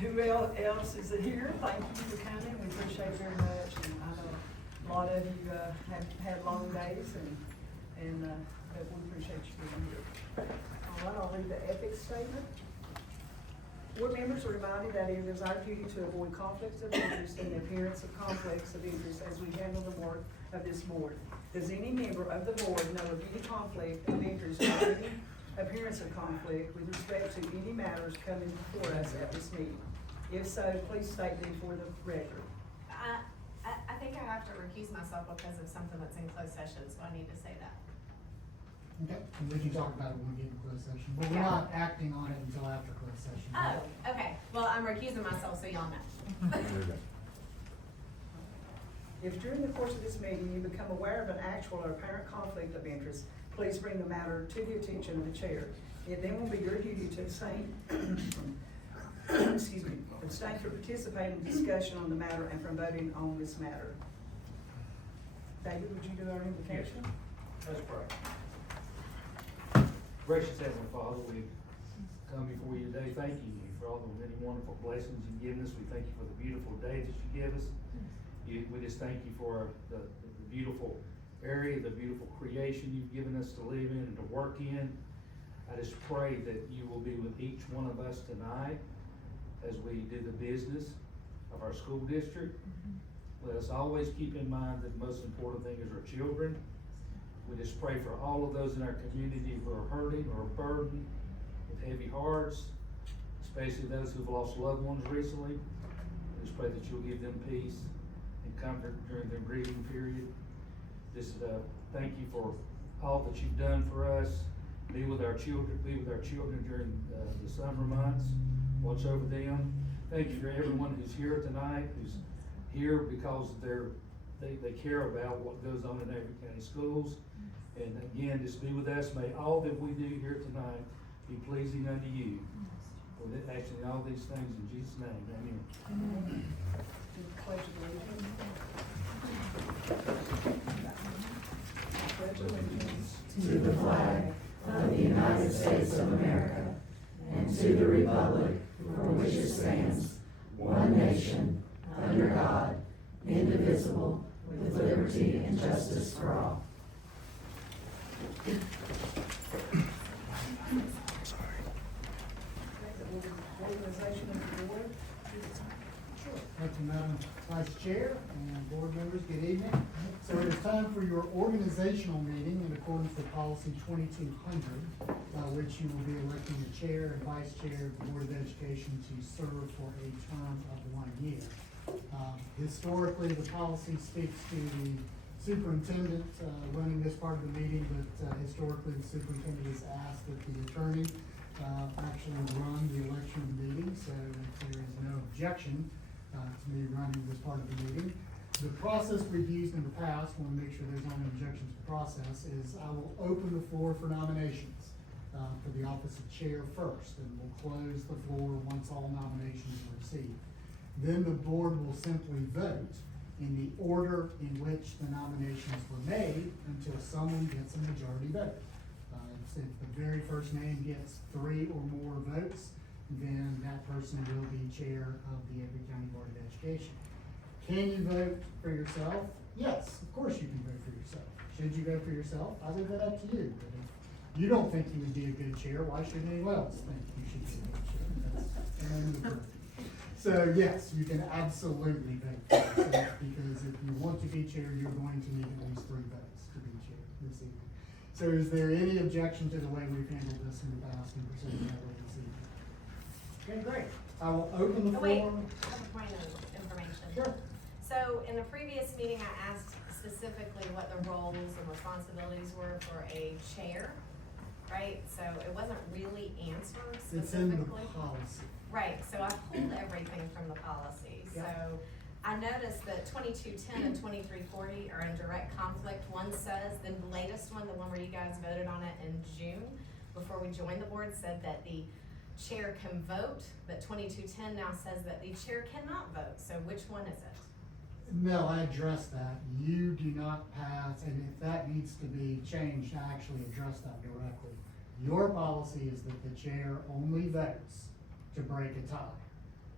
Who else is here? Thank you for coming, we appreciate it very much, and I know a lot of you, have had long days, but we appreciate you being here. All right, I'll read the ethics statement. Board members are reminded that it is our duty to avoid conflicts of interest and the appearance of conflicts of interest as we handle the work of this board. Does any member of the board know of any conflict of interest or any appearance of conflict with respect to any matters coming before us at this meeting? If so, please state them for the record. I think I have to recuse myself because of something that's in closed session, so I need to say that. Okay, and we can talk about it when we get in closed session, but we're Yeah. not acting on it until after closed session. Oh, okay. Well, I'm recusing myself, so y'all know. If during the course of this meeting you become aware of an actual or apparent conflict of interest, please bring the matter to the attention of the chair. It then will be your duty to abstain, excuse me, abstain from participating in discussion on the matter and from voting on this matter. David, would you do our invocation? Let's pray. Gracious Heavenly Father, we come before you today thanking you for all the many wonderful blessings you've given us. We thank you for the beautiful day that you give us. We just thank you for the beautiful area, the beautiful creation you've given us to live in and to work in. I just pray that you will be with each one of us tonight as we do the business of our school district. Let us always keep in mind that the most important thing is our children. We just pray for all of those in our community who are hurting or burdened with heavy hearts, especially those who've lost loved ones recently. We just pray that you'll give them peace and comfort during their grieving period. Just thank you for all that you've done for us. Be with our children during the summer months. Watch over them. Thank you for everyone who's here tonight, who's here because they care about what goes on in Avery County Schools. And again, just be with us. May all that we do here tonight be pleasing unto you. For actually all these things in Jesus' name, amen. Amen. Do the pledge of allegiance. Pledge allegiance to the flag of the United States of America and to the republic for which it stands, one nation, under God, indivisible, with liberty and justice for all. Organization of the board. Thank you, Madam Vice Chair and board members, good evening. So it is time for your organizational meeting in accordance with policy 2200, which you will be electing the chair and vice chair of the Board of Education to serve for a term of 1 year. Historically, the policy speaks to the superintendent running this part of the meeting, but historically the superintendent has asked that the attorney actually run the election meeting, so if there is no objection to me running this part of the meeting. The process we've used in the past, want to make sure there's no objection to the process, is I will open the floor for nominations for the office of chair first, and we'll close the floor once all nominations are received. Then the board will simply vote in the order in which the nominations were made until someone gets a majority vote. If the very first name gets 3 or more votes, then that person will be chair of the Avery County Board of Education. Can you vote for yourself? Yes, of course you can vote for yourself. Should you vote for yourself? I leave that up to you. But if you don't think you would be a good chair, why should anyone else think you should be a good chair? That's the end of the word. So yes, you can absolutely vote for yourself, because if you want to be chair, you're going to need at least 3 votes to be chair this evening. So is there any objection to the way we've handled this in the past and proceeding that way this evening? Okay, great. I will open the Oh, wait, floor. I have a point of information. Sure. So in the previous meeting, I asked specifically what the roles and responsibilities were for a chair, right? So it wasn't really answered It's in the specifically. policy. Right, so I pulled everything from the policy. Yeah. So I noticed that 2210 and 2340 are in direct conflict. One says, the latest one, the one where you guys voted on it in June, before we joined the board, said that the chair can vote, but 2210 now says that the chair cannot vote. So which one is it? No, I addressed that. You do not pass, and if that needs to be changed, I actually addressed that directly. Your policy is that the chair only votes to break a tie.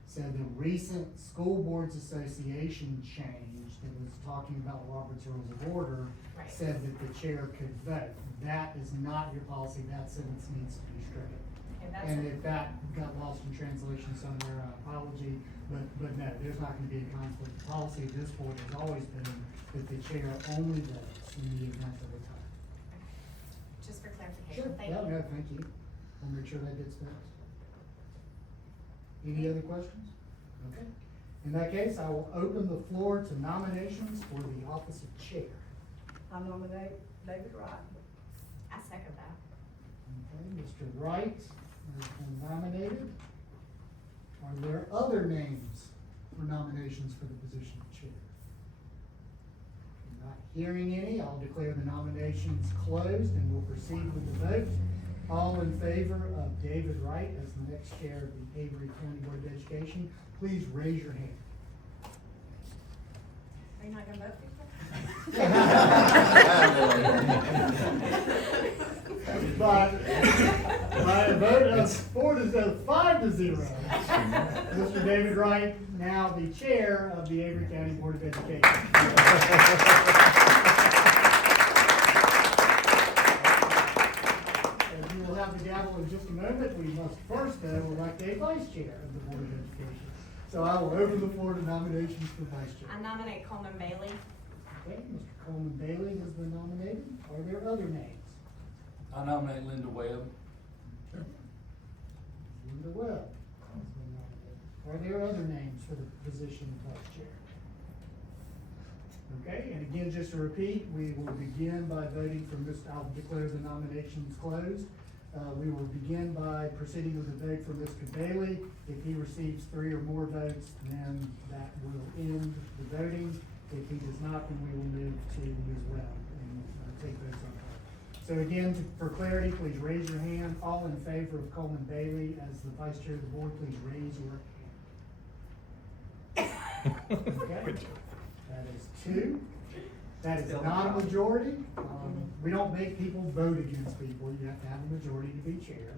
So the recent School Boards Association change that was talking about Robert's Rules of Order Right. said that the chair could vote. That is not your policy, that sentence needs to be stricken. Okay, that's And it. if that got lost in translation somewhere, apology, but no, there's not gonna be a conflict. The policy of this board has always been that the chair only votes in the event of a tie. Just for Sure, clarification, thank yeah, you. no, thank you. I'll make sure that gets fixed. Any other questions? Okay. In that case, I will open the floor to nominations for the office of chair. I nominate David Wright. I second that. Okay, Mr. Wright has been nominated. Are there other names for nominations for the position of chair? Not hearing any, I'll declare the nominations closed and we'll proceed with the vote. All in favor of David Wright as the next chair of the Avery County Board of Education, please raise your hand. Are you not gonna vote people? By a vote of 5 to 0, Mr. David Wright, now the chair of the Avery County Board of Education. As you will have the gavel in just a moment, we must first, though, elect a vice chair of the Board of Education. So I will open the floor to nominations for vice chair. I nominate Coleman Bailey. Okay, Mr. Coleman Bailey has been nominated. Are there other names? I nominate Linda Webb. Linda Webb has been nominated. Are there other names for the position of vice chair? Okay, and again, just to repeat, we will begin by voting for Mr. I'll declare the nominations closed. We will begin by proceeding with the vote for Mr. Bailey. If he receives 3 or more votes, then that will end the voting. If he does not, then we will move to Ms. Webb and take votes on her. So again, for clarity, please raise your hand. All in favor of Coleman Bailey as the vice chair of the board, please raise your hand. Okay, that is 2. That is not a majority. We don't make people vote against people. You have to have a majority to be chair.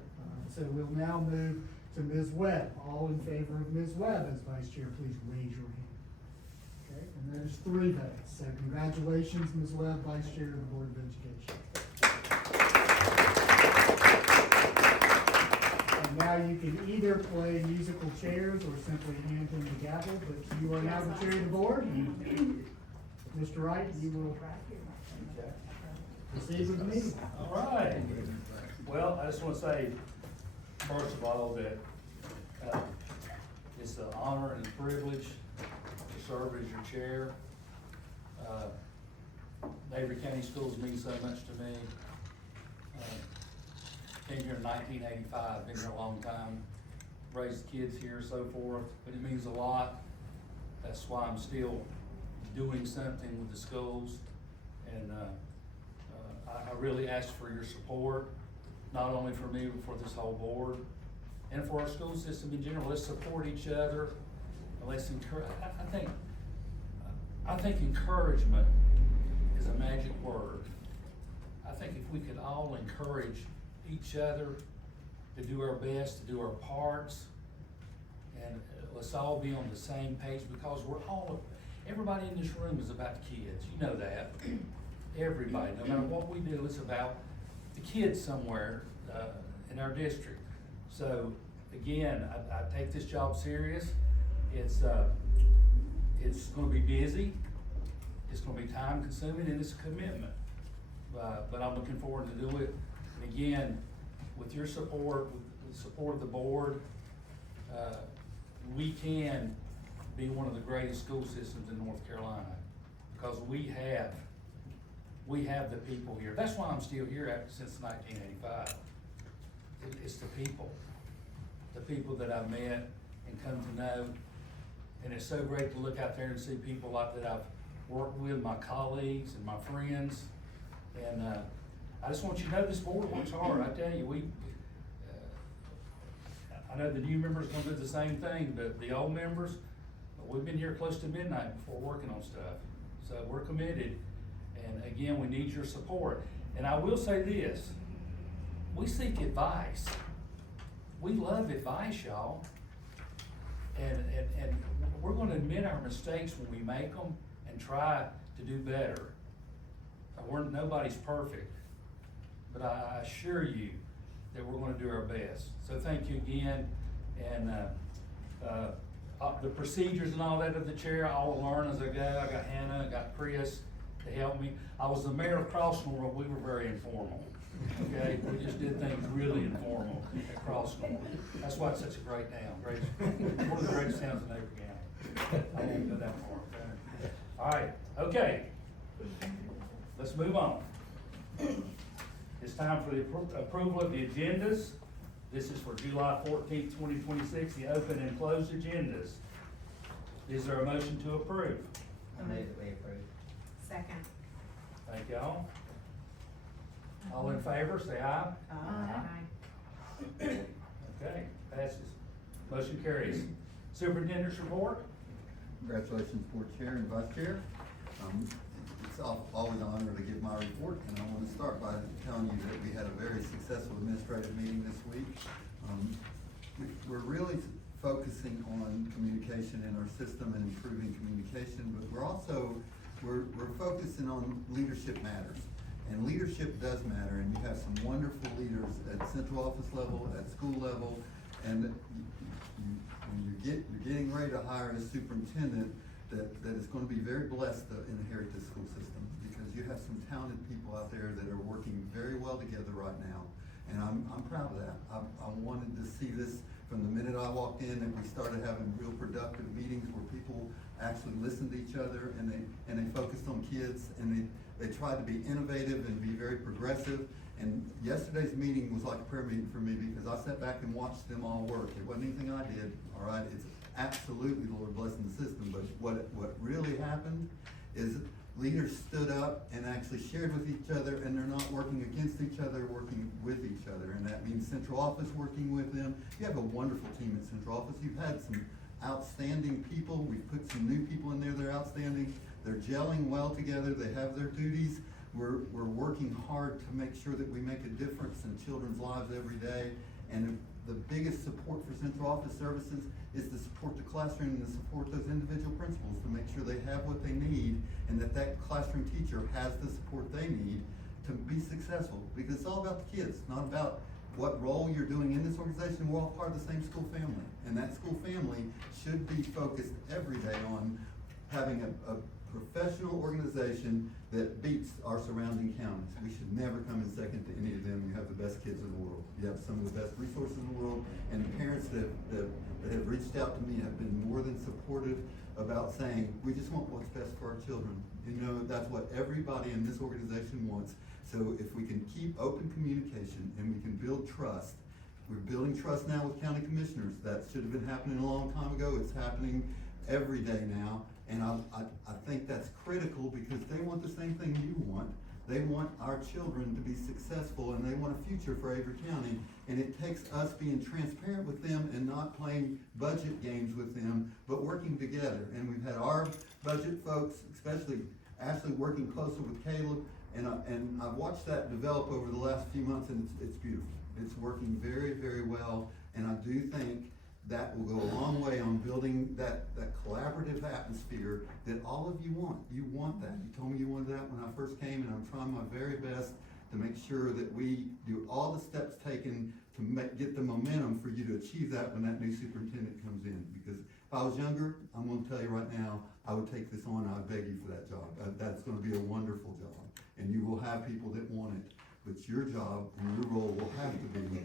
So we'll now move to Ms. Webb. All in favor of Ms. Webb as vice chair, please raise your hand. Okay, and that is 3 votes. So congratulations, Ms. Webb, vice chair of the Board of Education. And now you can either play musical chairs or simply hand him the gavel, but you are now the chair of the board. Mr. Wright, you will proceed with the meeting. All right. Well, I just want to say, first of all, that it's an honor and a privilege to serve as your chair. Avery County Schools mean so much to me. Came here in 1985, been here a long time, raised kids here, so forth, but it means a lot. That's why I'm still doing something with the schools, and I really ask for your support, not only for me, but for this whole board, and for our school system in general. Let's support each other, and let's encourage. I think encouragement is a magic word. I think if we could all encourage each other to do our best, to do our parts, and let's all be on the same page, because everybody in this room is about the kids. You know that. Everybody, no matter what we do, it's about the kids somewhere in our district. So again, I take this job serious. It's going to be busy. It's going to be time consuming, and it's a commitment. But I'm looking forward to do it. And again, with your support, with the support of the board, we can be one of the greatest school systems in North Carolina, because we have the people here. That's why I'm still here since 1985. It's the people that I've met and come to know, and it's so great to look out there and see people like that I've worked with, my colleagues and my friends, and I just want you to know this board works hard. I tell you, I know the new members are gonna do the same thing, but the old members, we've been here close to midnight before working on stuff. So we're committed, and again, we need your support. And I will say this, we seek advice. we love advice, y'all. And we're gonna admit our mistakes when we make them and try to do better. Nobody's perfect, but I assure you that we're gonna do our best. So thank you again, and, the procedures and all that of the chair, I'll learn as I go. I got Hannah, I got Chris to help me. I was the mayor of Crossmore, we were very informal, okay? We just did things really informal at Crossmore. That's why it's such a great town, one of the greatest towns in Avery County. I won't go that far, okay? All right, okay. Let's move on. It's time for the approval of the agendas. This is for July 14th, 2026, the open and closed agendas. Is there a motion to approve? I move that we approve. Second. Thank y'all. All in favor, say aye. Okay, passes. Motion carries. Superintendent's report? Congratulations, Board Chair and Vice Chair. It's always an honor to give my report, and I want to start by telling you that we had a very successful administrative meeting this week. We're really focusing on communication in our system and improving communication, but we're focusing on leadership matters. And leadership does matter, and you have some wonderful leaders at central office level, at school level, and when you're getting ready to hire a superintendent that is going to be very blessed to inherit this school system, because you have some talented people out there that are working very well together right now, and I'm proud of that. I wanted to see this from the minute I walked in, that we started having real productive meetings where people actually listened to each other, and they focused on kids, and they tried to be innovative and be very progressive. And yesterday's meeting was like a prayer meeting for me, because I sat back and watched them all work. It wasn't anything I did, all right? It's absolutely the Lord blessing the system, but what really happened is leaders stood up and actually shared with each other, and they're not working against each other, working with each other. And that means central office working with them. You have a wonderful team at central office. You've had some outstanding people. We've put some new people in there that are outstanding. They're gelling well together. They have their duties. We're working hard to make sure that we make a difference in children's lives every day. And the biggest support for central office services is to support the classroom and to support those individual principals, to make sure they have what they need, and that classroom teacher has the support they need to be successful. Because it's all about the kids, not about what role you're doing in this organization. We're all part of the same school family, and that school family should be focused every day on having a professional organization that beats our surrounding counties. We should never come in second to any of them. You have the best kids in the world. You have some of the best resources in the world, and the parents that have reached out to me have been more than supportive about saying, we just want what's best for our children. You know, that's what everybody in this organization wants. So if we can keep open communication and we can build trust, we're building trust now with county commissioners. That should have been happening a long time ago. It's happening every day now. And I think that's critical, because they want the same thing you want. They want our children to be successful, and they want a future for Avery County. And it takes us being transparent with them and not playing budget games with them, but working together. And we've had our budget folks, especially Ashley, working closer with Caleb. And I've watched that develop over the last few months, and it's beautiful. It's working very, very well. And I do think that will go a long way on building that collaborative atmosphere that all of you want. You want that. You told me you wanted that when I first came, and I'm trying my very best to make sure that we do all the steps taken to get the momentum for you to achieve that when that new superintendent comes in. Because if I was younger, I'm going to tell you right now, I would take this on, and I would beg you for that job. That's going to be a wonderful job, and you will have people that want it. But your job and your role will have to be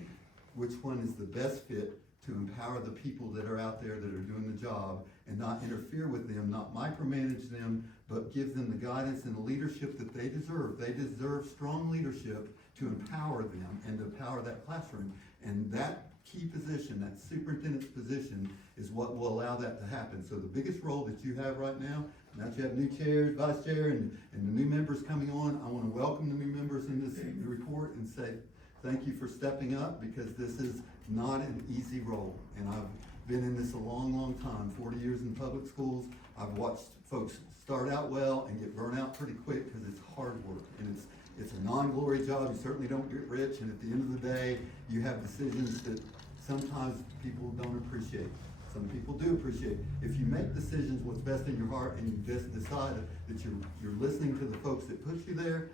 which one is the best fit to empower the people that are out there that are doing the job, and not interfere with them, not micromanage them, but give them the guidance and the leadership that they deserve. They deserve strong leadership to empower them and to empower that classroom. And that key position, that superintendent's position, is what will allow that to happen. So the biggest role that you have right now that you have new chairs, vice chair, and the new members coming on, I want to welcome the new members in this report and say thank you for stepping up, because this is not an easy role. And I've been in this a long, long time, 40 years in public schools. I've watched folks start out well and get burnt out pretty quick, because it's hard work, and it's a non-glory job. You certainly don't get rich, and at the end of the day, you have decisions that sometimes people don't appreciate. Some people do appreciate. If you make decisions what's best in your heart and you just decide that you're listening to the folks that put you there,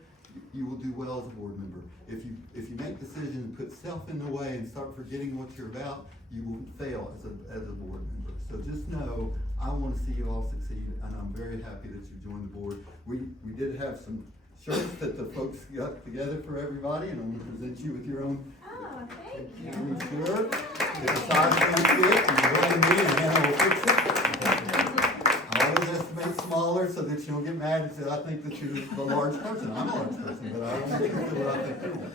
you will do well as a board member. If you make decisions and put self in the way and start forgetting what you're about, you will fail as a board member. So just know, I want to see you all succeed, and I'm very happy that you joined the board. We did have some shirts that the folks got together for everybody, and I'm going to present you with your own. Oh, thank you. Sure. If the size don't fit, you go to me and Hannah will fix it. I always estimate smaller so that you don't get mad and say, I think that you're the large person. I'm a large person, but I don't think that's what I think you are.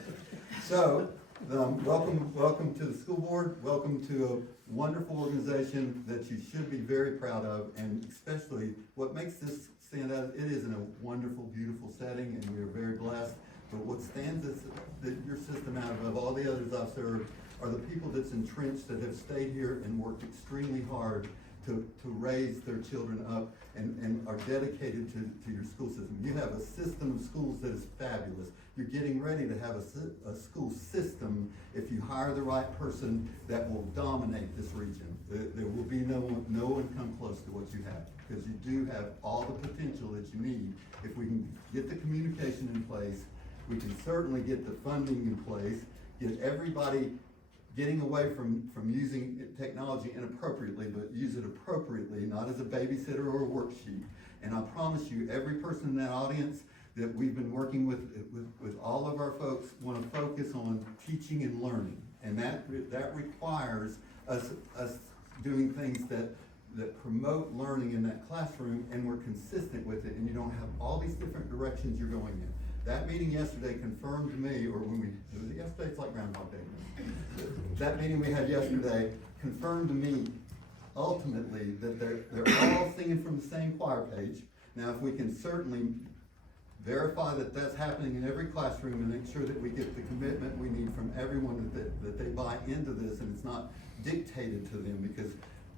So, welcome to the school board. Welcome to a wonderful organization that you should be very proud of, and especially what makes this stand out, it is in a wonderful, beautiful setting, and we are very blessed. But what stands your system out of all the others I've served are the people that's entrenched, that have stayed here and worked extremely hard to raise their children up and are dedicated to your school system. You have a system of schools that is fabulous. You're getting ready to have a school system, if you hire the right person, that will dominate this region. There will be no one come close to what you have, because you do have all the potential that you need. If we can get the communication in place, we can certainly get the funding in place, get everybody getting away from using technology inappropriately, but use it appropriately, not as a babysitter or a worksheet. And I promise you, every person in that audience that we've been working with all of our folks want to focus on teaching and learning. And that requires us doing things that promote learning in that classroom, and we're consistent with it, and you don't have all these different directions you're going in. That meeting yesterday confirmed to me, or was it yesterday? It's like Groundhog Day. That meeting we had yesterday confirmed to me, ultimately, that they're all singing from the same choir page. Now, if we can certainly verify that that's happening in every classroom and make sure that we get the commitment we need from everyone, that they buy into this and it's not dictated to them, because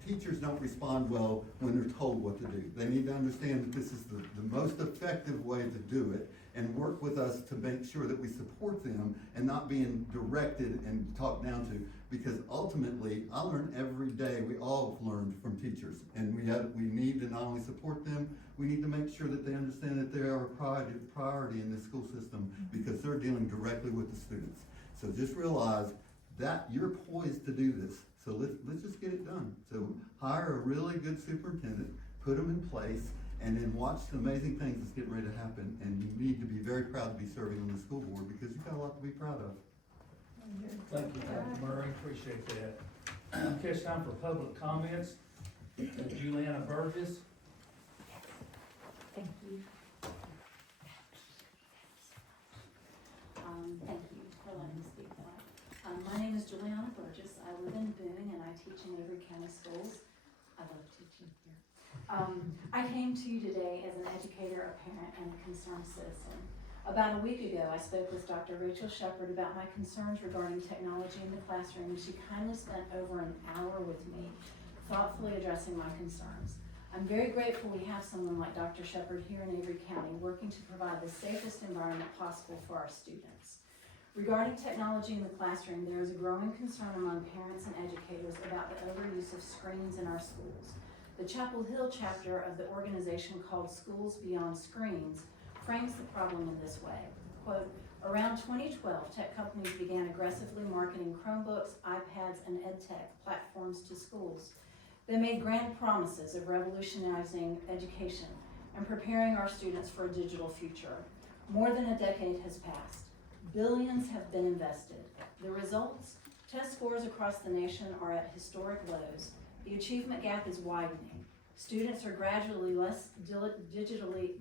teachers don't respond well when they're told what to do. They need to understand that this is the most effective way to do it, and work with us to make sure that we support them and not being directed and talked down to, because ultimately, I learn every day. We all have learned from teachers, and we need to not only support them, we need to make sure that they understand that they are a priority in the school system, because they're dealing directly with the students. So just realize that you're poised to do this. So let's just get it done. So hire a really good superintendent, put them in place, and then watch the amazing things that's getting ready to happen. And you need to be very proud to be serving on the school board, because you've got a lot to be proud of. Thank you, Dr. Murray, appreciate that. Okay, it's time for public comments. Juliana Burgess. Thank you. Thank you for letting me speak tonight. My name is Juliana Burgess. I live in Boone and I teach in Avery County Schools. I love teaching here. I came to you today as an educator, a parent, and a concerned citizen. About a week ago, I spoke with Dr. Rachel Shepard about my concerns regarding technology in the classroom, and she kindly spent over an hour with me, thoughtfully addressing my concerns. I'm very grateful we have someone like Dr. Shepard here in Avery County working to provide the safest environment possible for our students. Regarding technology in the classroom, there is a growing concern among parents and educators about the overuse of screens in our schools. The Chapel Hill chapter of the organization called Schools Beyond Screens frames the problem in this way. Quote, around 2012, tech companies began aggressively marketing Chromebooks, iPads, and EdTech platforms to schools. They made grand promises of revolutionizing education and preparing our students for a digital future. More than a decade has passed. Billions have been invested. The results? Test scores across the nation are at historic lows. The achievement gap is widening. Students are graduating less digitally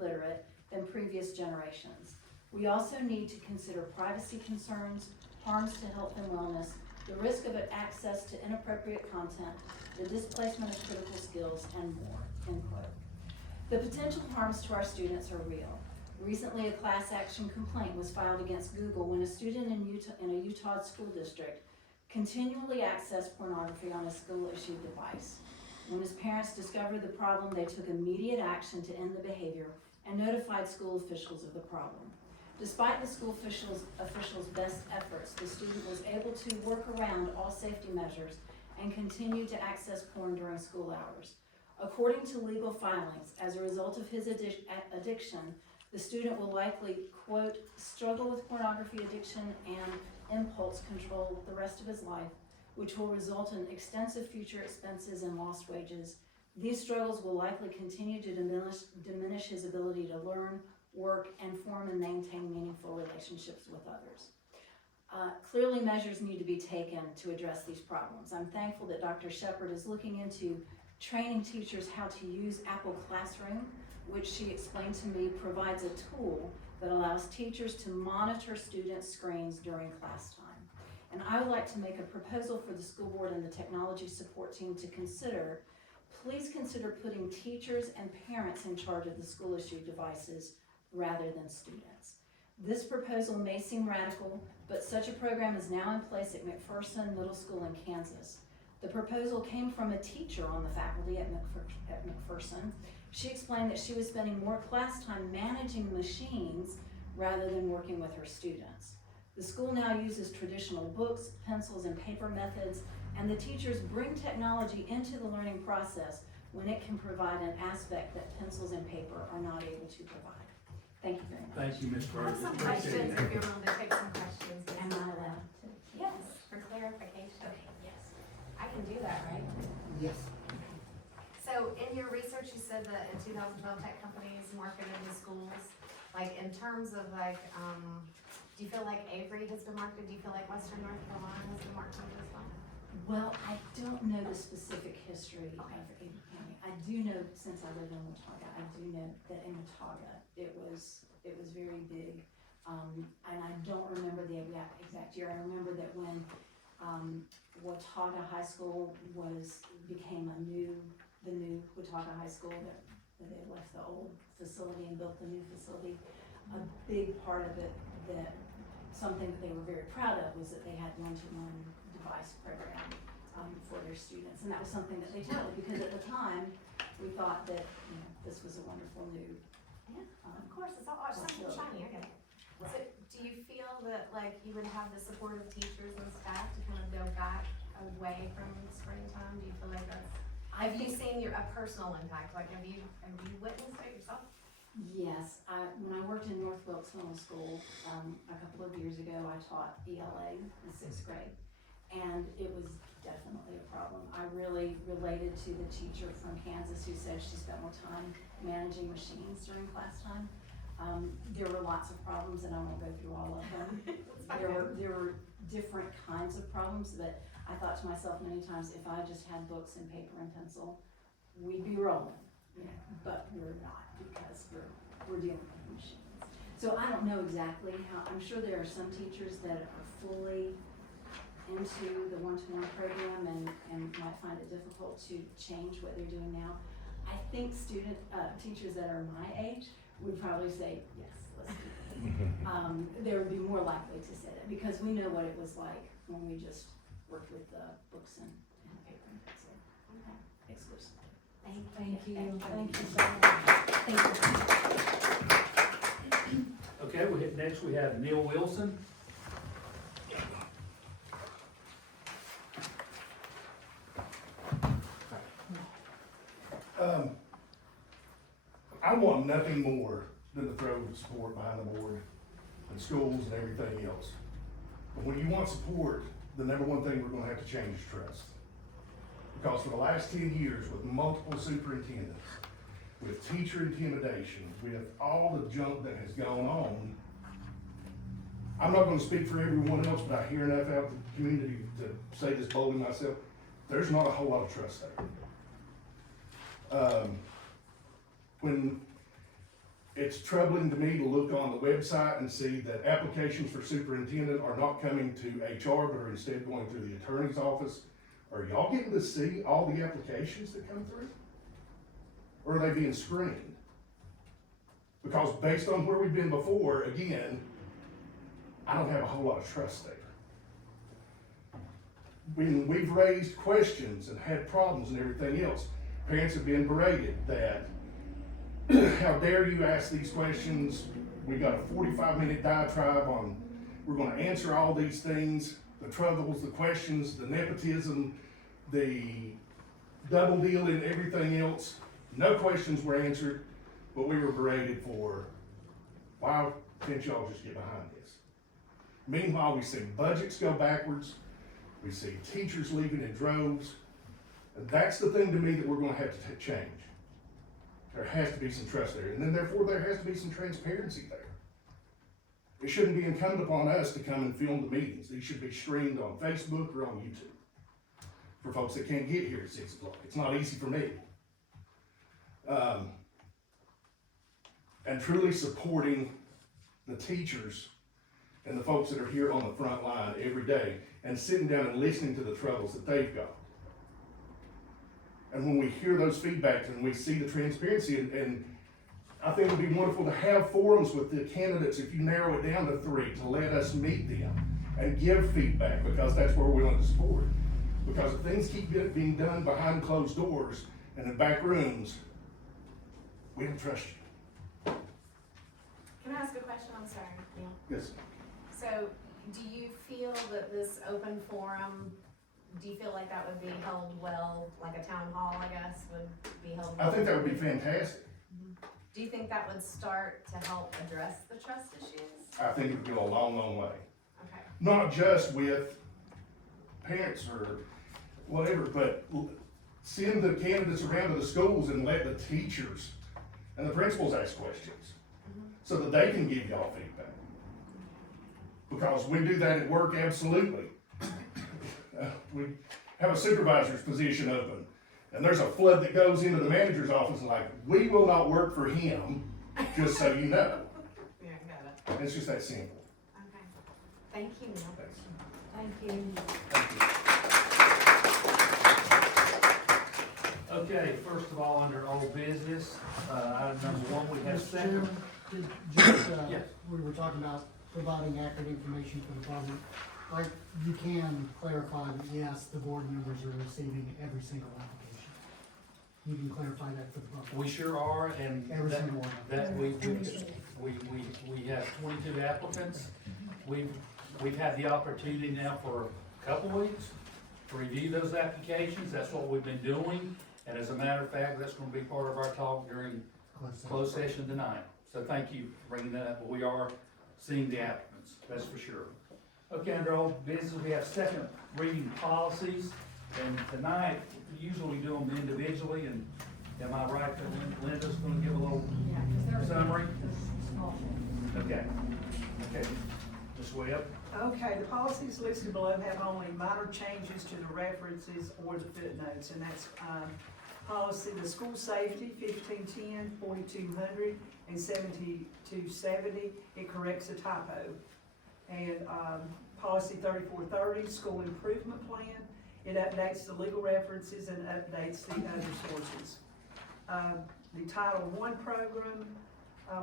literate than previous generations. We also need to consider privacy concerns, harms to health and wellness, the risk of access to inappropriate content, the displacement of critical skills, and more, end quote. The potential harms to our students are real. Recently, a class action complaint was filed against Google when a student in a Utah school district continually accessed pornography on a school-issued device. When his parents discovered the problem, they took immediate action to end the behavior and notified school officials of the problem. Despite the school officials' best efforts, the student was able to work around all safety measures and continue to access porn during school hours. According to legal filings, as a result of his addiction, the student will likely, quote, struggle with pornography addiction and impulse control the rest of his life, which will result in extensive future expenses and lost wages. These struggles will likely continue to diminish his ability to learn, work, and form and maintain meaningful relationships with others. Clearly, measures need to be taken to address these problems. I'm thankful that Dr. Shepard is looking into training teachers how to use Apple Classroom, which she explained to me provides a tool that allows teachers to monitor students' screens during class time. And I would like to make a proposal for the school board and the technology support team to consider. Please consider putting teachers and parents in charge of the school-issued devices rather than students. This proposal may seem radical, but such a program is now in place at McPherson Middle School in Kansas. The proposal came from a teacher on the faculty at McPherson. She explained that she was spending more class time managing machines rather than working with her students. The school now uses traditional books, pencils, and paper methods, and the teachers bring technology into the learning process when it can provide an aspect that pencils and paper are not able to provide. Thank you very much. Thank you, Ms. I have Burgess. some Appreciate questions, it. if you're willing to take some questions. Am I allowed to? Yes, for clarification. Okay, yes. I can do that, right? Yes. So in your research, you said that in 2012, tech companies marketed in the schools. Like in terms of like, do you feel like Avery has been marketed? Do you feel like Western North Carolina has been marketed as well? Well, I don't know the specific history of Avery County. I do know, since I live in Watauga, I do know that in Watauga, it was very big. And I don't remember the exact year. I remember that when Watauga High School became the new Watauga High School, that they left the old facility and built the new facility. A big part of it, that something that they were very proud of, was that they had one-to-one device program for their students, and that was something that they touted, because at the time we thought that this was a wonderful new. Yeah, of course, it's all something shiny, I get it. So do you feel that like you would have the support of teachers and staff to kind of go back away from screen time? Do you feel like that's, have you seen a personal impact? Like have you witnessed it yourself? Yes, when I worked in North Wilkes Middle School a couple of years ago, I taught ELA in 6th grade, and it was definitely a problem. I really related to the teacher from Kansas who said she spent more time managing machines during class time. There were lots of problems, and I won't go through all of them. There were different kinds of problems, but I thought to myself many times, if I just had books and paper and pencil, we'd be rolling. But we're not, because we're dealing with machines. So I don't know exactly how. I'm sure there are some teachers that are fully into the one-to-one program and might find it difficult to change what they're doing now. I think teachers that are my age would probably say, yes, let's do it. They would be more likely to say that, because we know what it was like when we just worked with books and paper and pencil. Okay. Exclusively. Thank you. Thank you so much. Thank you. Okay, next we have Neil Wilson. I want nothing more than to throw support behind the board and schools and everything else. But when you want support, the number one thing we're gonna have to change is trust. Because for the last 10 years, with multiple superintendents, with teacher intimidation, with all the junk that has gone on, I'm not gonna speak for everyone else, but I hear enough out in the community to say this boldly myself, there's not a whole lot of trust there. When it's troubling to me to look on the website and see that applications for superintendent are not coming to HR, but are instead going through the attorney's office. Are y'all getting to see all the applications that come through? Or are they being screened? Because based on where we've been before, again, I don't have a whole lot of trust there. When we've raised questions and had problems and everything else, parents have been berated that, how dare you ask these questions, We got a 45-minute diatribe on, we're gonna answer all these things, the troubles, the questions, the nepotism, the double dealing, everything else. No questions were answered, but we were berated for, why can't y'all just get behind this? Meanwhile, we see budgets go backwards, we see teachers leaving in droves, and that's the thing to me that we're gonna have to change. There has to be some trust there, and then therefore there has to be some transparency there. It shouldn't be incumbent upon us to come and film the meetings. These should be streamed on Facebook or on YouTube for folks that can't get here at 6 o'clock. It's not easy for me. And truly supporting the teachers and the folks that are here on the front line every day and sitting down and listening to the troubles that they've got. And when we hear those feedbacks and we see the transparency, and I think it would be wonderful to have forums with the candidates, if you narrow it down to 3, to let us meet them and give feedback, because that's where we want to support. Because if things keep being done behind closed doors and in back rooms, we don't trust you. Can I ask a question? I'm sorry, Neil. Yes. So, do you feel that this open forum, do you feel like that would be held well, like a town hall, I guess, would be held well? I think that would be fantastic. Do you think that would start to help address the trust issues? I think it would go a long, long way. Okay. Not just with parents or whatever, but send the candidates around to the schools and let the teachers and the principals ask questions so that they can give y'all feedback. Because we do that at work, absolutely. We have a supervisor's position open, and there's a flood that goes into the manager's office, and like, we will not work for him, just so you know. Yeah, got it. It's just that simple. Okay. Thank you, Neil. Thanks. Thank you. Okay, first of all, under old business, item number 1, we have Mr. second. Chairman, just, Yes. we were talking about providing accurate information for the public. Like, you can clarify that, yes, the board members are receiving every single application. You can clarify that for the public. We sure are, and Every that, single one. we have 22 applicants. We've had the opportunity now for a couple weeks to review those applications. That's what we've been doing, and as a matter of fact, that's gonna be part of our talk during closed session tonight. So thank you for bringing that up, but we are seeing the applicants, that's for sure. Okay, under old business, we have second reading policies, and tonight, usually we do them individually, and am I right that Linda's gonna give a little summary? Okay, Ms. Webb? Okay, the policies listed below have only minor changes to the references or the footnotes, and that's, policy, the school safety, 1510, 4200, and 7270, it corrects a typo. And, policy 3430, school improvement plan, it updates the legal references and updates the other sources. The Title I program,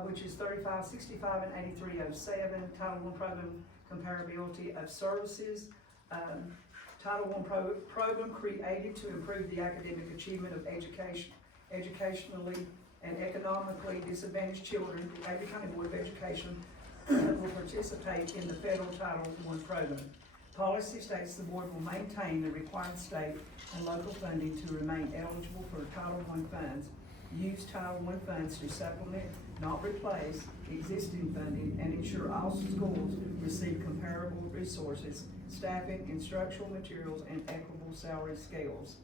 which is 3565 and 8307, Title I program comparability of services. Title I program created to improve the academic achievement of educationally and economically disadvantaged children. The Avery County Board of Education will participate in the federal Title I program. Policy states the board will maintain the required state and local funding to remain eligible for Title I funds. Use Title I funds to supplement, not replace, existing funding and ensure all schools receive comparable resources, staffing, instructional materials, and equitable salary scales.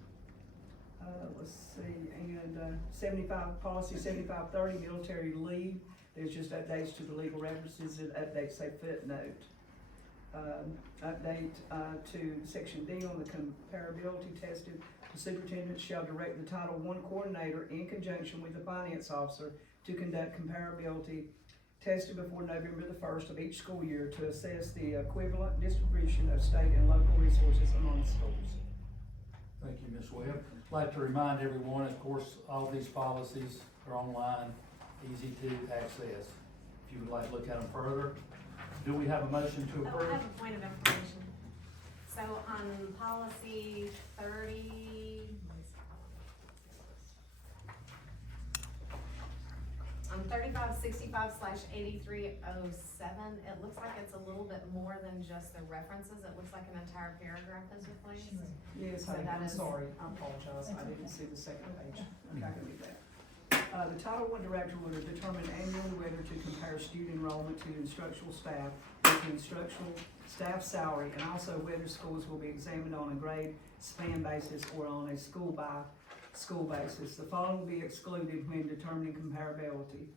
Let's see, and policy 7530, military leave, there's just updates to the legal references and updates a footnote. Update to section D on the comparability tested. The superintendent shall direct the Title I coordinator in conjunction with the finance officer to conduct comparability tested before November the 1st of each school year to assess the equivalent distribution of state and local resources among schools. Thank you, Ms. Webb. I'd like to remind everyone, of course, all these policies are online, easy to access. If you would like to look at them further, do we have a motion to Oh, approve? I have a point of information. So on policy 30, On 3565/8307, it looks like it's a little bit more than just the references, it looks like an entire paragraph is replaced. Yes, So that I'm is- sorry, I apologize, I didn't see the second page. Okay, I can read that. The Title I Director will determine annually whether to compare student enrollment to instructional staff with the instructional staff salary, and also whether schools will be examined on a grade span basis or on a school basis. The following will be excluded when determining comparability.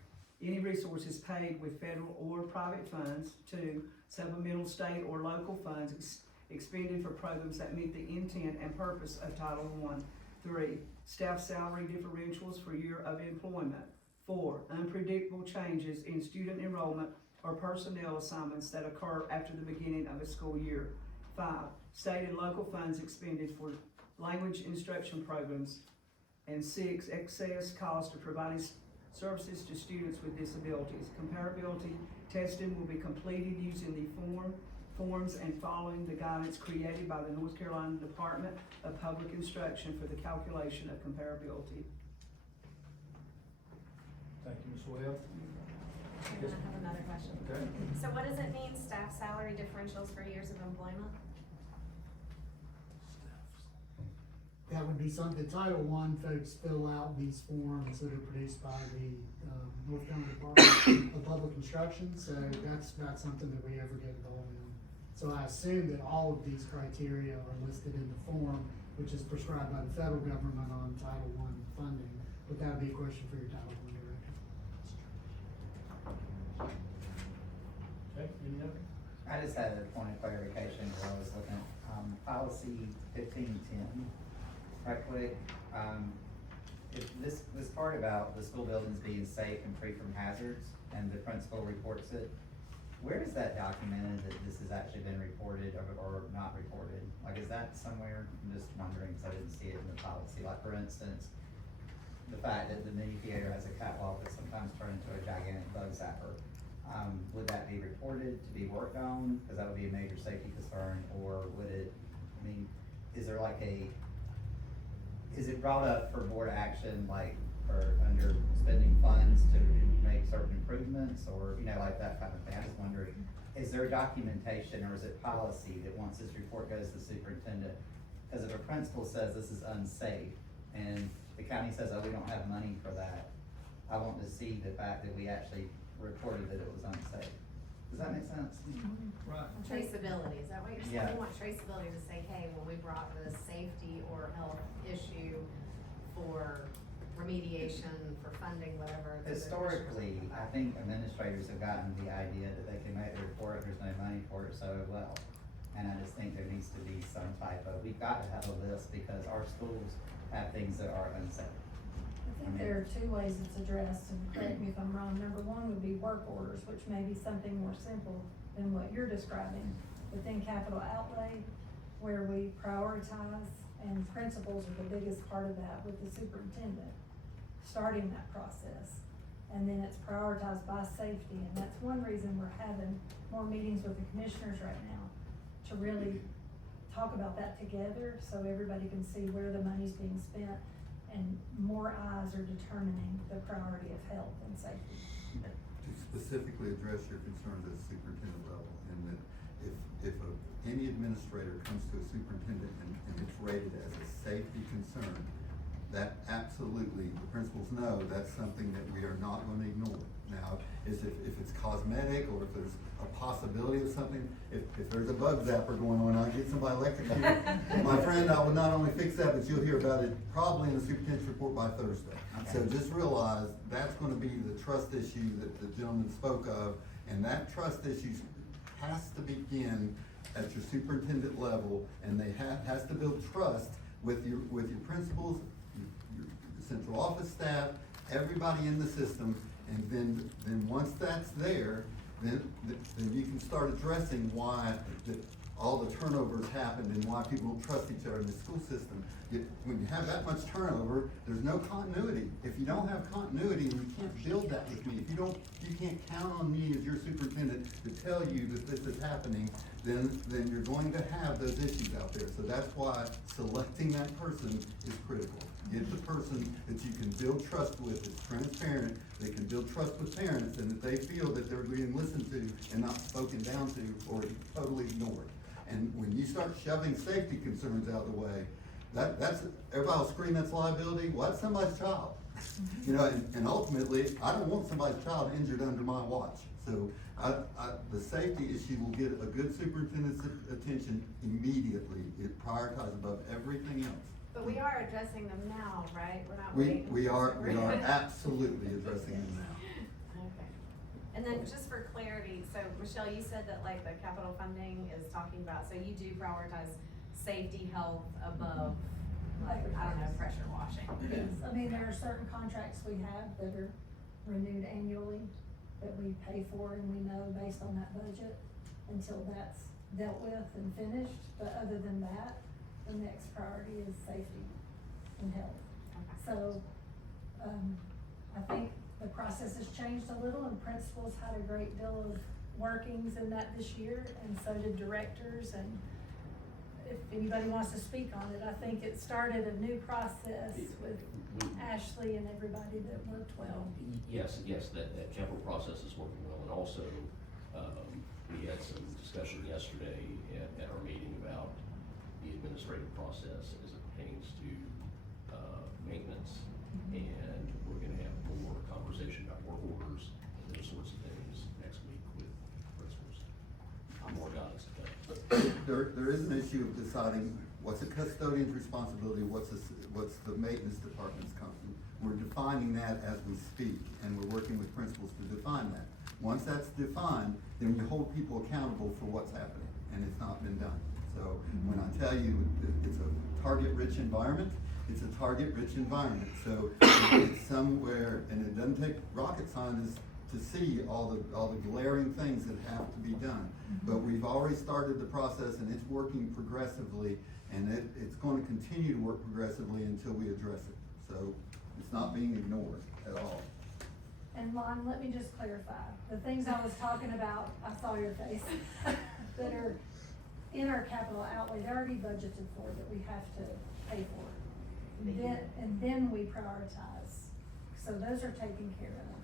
Any resources paid with federal or private funds. 2, supplemental state or local funds expended for programs that meet the intent and purpose of Title I. 3, staff salary differentials for year of employment. 4, unpredictable changes in student enrollment or personnel assignments that occur after the beginning of a school year. 5, state and local funds expended for language instruction programs. And 6, excess cost of providing services to students with disabilities. Comparability testing will be completed using the forms and following the guidance created by the North Carolina Department of Public Instruction for the calculation of comparability. Thank you, Ms. Webb. And then I have another question. Okay. So what does it mean, staff salary differentials for years of employment? That would be something, Title I folks fill out these forms that are produced by the, North Carolina Department of Public Instruction, so that's not something that we ever get involved in. So I assume that all of these criteria are listed in the form, which is prescribed by the federal government on Title I funding, but that would be a question for your Title I director. Okay, any other? I just had a point of clarification where I was looking, policy 1510, right quick. If this part about the school buildings being safe and free from hazards, and the principal reports it, where is that documented that this has actually been reported or not reported? Like, is that somewhere? I'm just wondering, because I didn't see it in the policy. Like, for instance, the fact that the mini theater has a catwalk that sometimes turns into a gigantic bug zapper. Would that be reported to be worked on? Because that would be a major safety concern, or would it, I mean, is there like is it brought up for board action, like, for under spending funds to make certain improvements, or, you know, like that kind of thing? I just wondered, is there documentation, or is it policy that once this report goes to the superintendent? Because if a principal says this is unsafe, and the county says, oh, we don't have money for that, I want to see the fact that we actually reported that it was unsafe. Does that make sense? Right. Traceability, is that what you're saying? Yeah. You want traceability to say, hey, well, we brought this safety or health issue for remediation, for funding, whatever. Historically, I think administrators have gotten the idea that they can make the report if there's no money for it, so well. And I just think there needs to be some type of, we've got to have a list because our schools have things that are unsafe. I think there are two ways it's addressed, and correct me if I'm wrong. Number one would be work orders, which may be something more simple than what you're describing. But then capital outlay, where we prioritize, and principals are the biggest part of that with the superintendent, starting that process. And then it's prioritized by safety, and that's one reason we're having more meetings with the commissioners right now, to really talk about that together, so everybody can see where the money's being spent, and more eyes are determining the priority of health and safety. To specifically address your concerns at the superintendent level, and that if any administrator comes to a superintendent and it's rated as a safety concern, that absolutely, the principals know that's something that we are not gonna ignore. Now, if it's cosmetic, or if there's a possibility of something, if there's a bug zapper going on, I'll get somebody electrocuted. My friend, I will not only fix that, but you'll hear about it probably in the superintendent's report by Thursday. Okay. So just realize, that's gonna be the trust issue that the gentleman spoke of, and that trust issue has to begin at your superintendent level, and they has to build trust with your principals, your central office staff, everybody in the system, and then once that's there, then you can start addressing why all the turnovers happened and why people don't trust each other in the school system. When you have that much turnover, there's no continuity. If you don't have continuity, and you can't build that with me, you can't count on me as your superintendent to tell you that this is happening, then you're going to have those issues out there. So that's why selecting that person is critical. Get the person that you can build trust with, that's transparent, they can build trust with parents, and that they feel that they're being listened to and not spoken down to or totally ignored. And when you start shoving safety concerns out of the way, that's, everybody will scream that's liability. Well, that's somebody's child. You know, and ultimately, I don't want somebody's child injured under my watch. So the safety issue will get a good superintendent's attention immediately. It prioritizes above everything else. But we are addressing them now, right? We're not We waiting. we are absolutely addressing them now. Okay. And then just for clarity, so Michelle, you said that like the capital funding is talking about, so you do prioritize safety, health above, like, I don't know, pressure washing. Yes, I mean, there are certain contracts we have that are renewed annually that we pay for, and we know based on that budget until that's dealt with and finished. But other than that, the next priority is safety and health. Okay. So, I think the process has changed a little, and principals had a great deal of workings in that this year, and so did directors. And if anybody wants to speak on it, I think it started a new process with Ashley and everybody that worked well. Yes, that capital process is working well, and also, we had some discussion yesterday at our meeting about the administrative process as it pertains to, maintenance. And we're gonna have more conversation about work orders and those sorts of things next week with principals. More guidance to come. There is an issue of deciding what's a custodian's responsibility, what's the maintenance department's company. We're defining that as we speak, and we're working with principals to define that. Once that's defined, then we hold people accountable for what's happening, and it's not been done. So when I tell you it's a target-rich environment, it's a target-rich environment. So it's somewhere, and it doesn't take rocket scientists to see all the glaring things that have to be done. But we've already started the process, and it's working progressively, and it's going to continue to work progressively until we address it. So it's not being ignored at all. And Lon, let me just clarify, the things I was talking about, I saw your face, that are in our capital outlay, they're already budgeted for, that we have to pay for. And then we prioritize, so those are taken care of,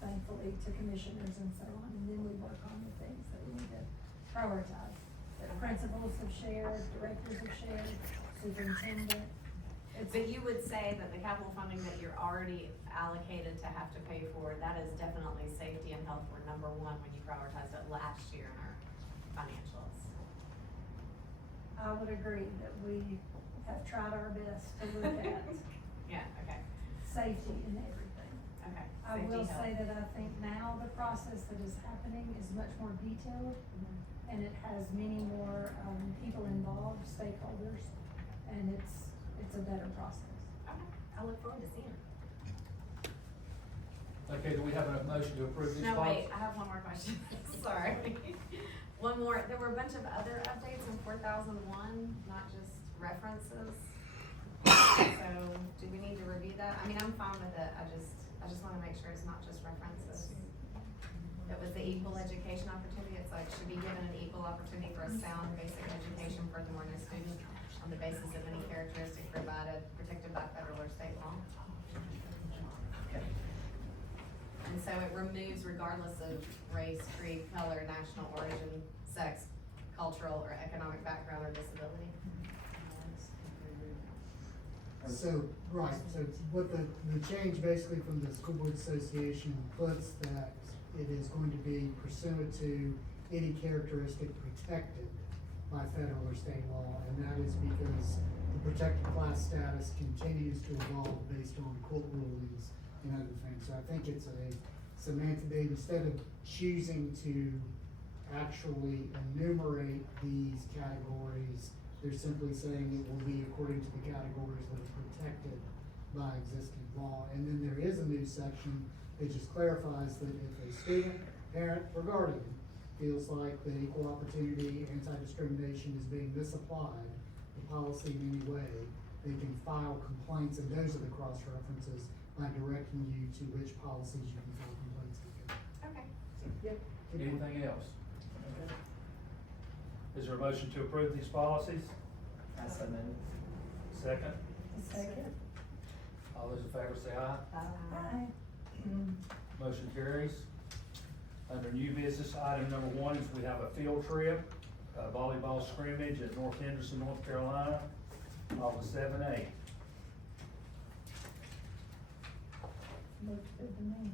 thankfully, to commissioners and so on, and then we work on the things that we need to prioritize. That principals have shared, directors have shared, superintendent. But you would say that the capital funding that you're already allocated to have to pay for, that is definitely safety and health were number one when you prioritized it last year in our financials. I would agree that we have tried our best to look at Yeah, okay, safety in everything. okay. I Safety, will health. say that I think now the process that is happening is much more detailed, and it has many more, people involved, stakeholders, and it's a better process. Okay, I look forward to seeing it. Okay, do we have a motion to approve these No, policies? wait, I have one more question, sorry. One more, there were a bunch of other updates in 4001, not just references. So, do we need to review that? I mean, I'm fine with it, I just wanna make sure it's not just references. It was the equal education opportunity, it's like, should be given an equal opportunity for a sound basic education, furthermore, no student on the basis of any characteristic provided, protected by federal or state law. And so it removes regardless of race, creed, color, national origin, sex, cultural or economic background or disability. So, right, so what the change basically from the School Board Association puts that it is going to be pursuant to any characteristic protected by federal or state law, and that is because the protected class status continues to evolve based on court rulings and other things. So I think it's a semantic, instead of choosing to actually enumerate these categories, they're simply saying it will be according to the categories that are protected by existing law. And then there is a new section that just clarifies that if a student, parent, or guardian feels like the equal opportunity anti-discrimination is being misapplied, the policy in any way, they can file complaints, and those are the cross-references by directing you to which policies you can file complaints with. Okay. So, yep. keep going. Anything else? Okay. Anything else? Okay. All right, Is there a motion to approve these policies? I so moved. Second? Second. All those in favor say aye. Aye. Motion carries. Under new business, item number 1 is we have a field trip, volleyball scrimmage at North Henderson, North Carolina, August 7, 8. Looks good to me.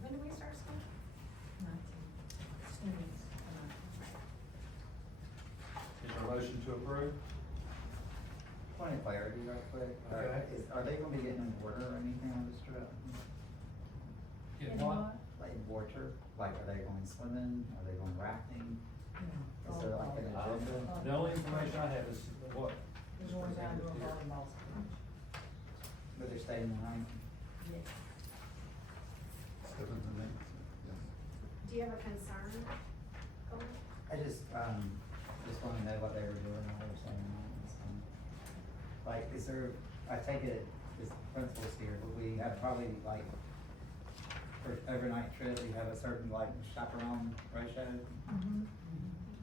When do we start school? Is there a motion to approve? Point of clarity real quick. Okay. Are they gonna be getting in water or anything on this trip? Get In what? Like water? Like, are they going swimming? Are they going rafting? Is there like an agenda? The only information I have is what is We're going down presented to a here. volleyball scrimmage. But they're staying behind? Still in the mix, yes. Do you have a concern? Colin? I just wanna know what they were doing, what they were saying. Like, is there, I take it, this principal's here, but we have probably like, for overnight trip, we have a certain like chaperone ratio, Mm-hmm.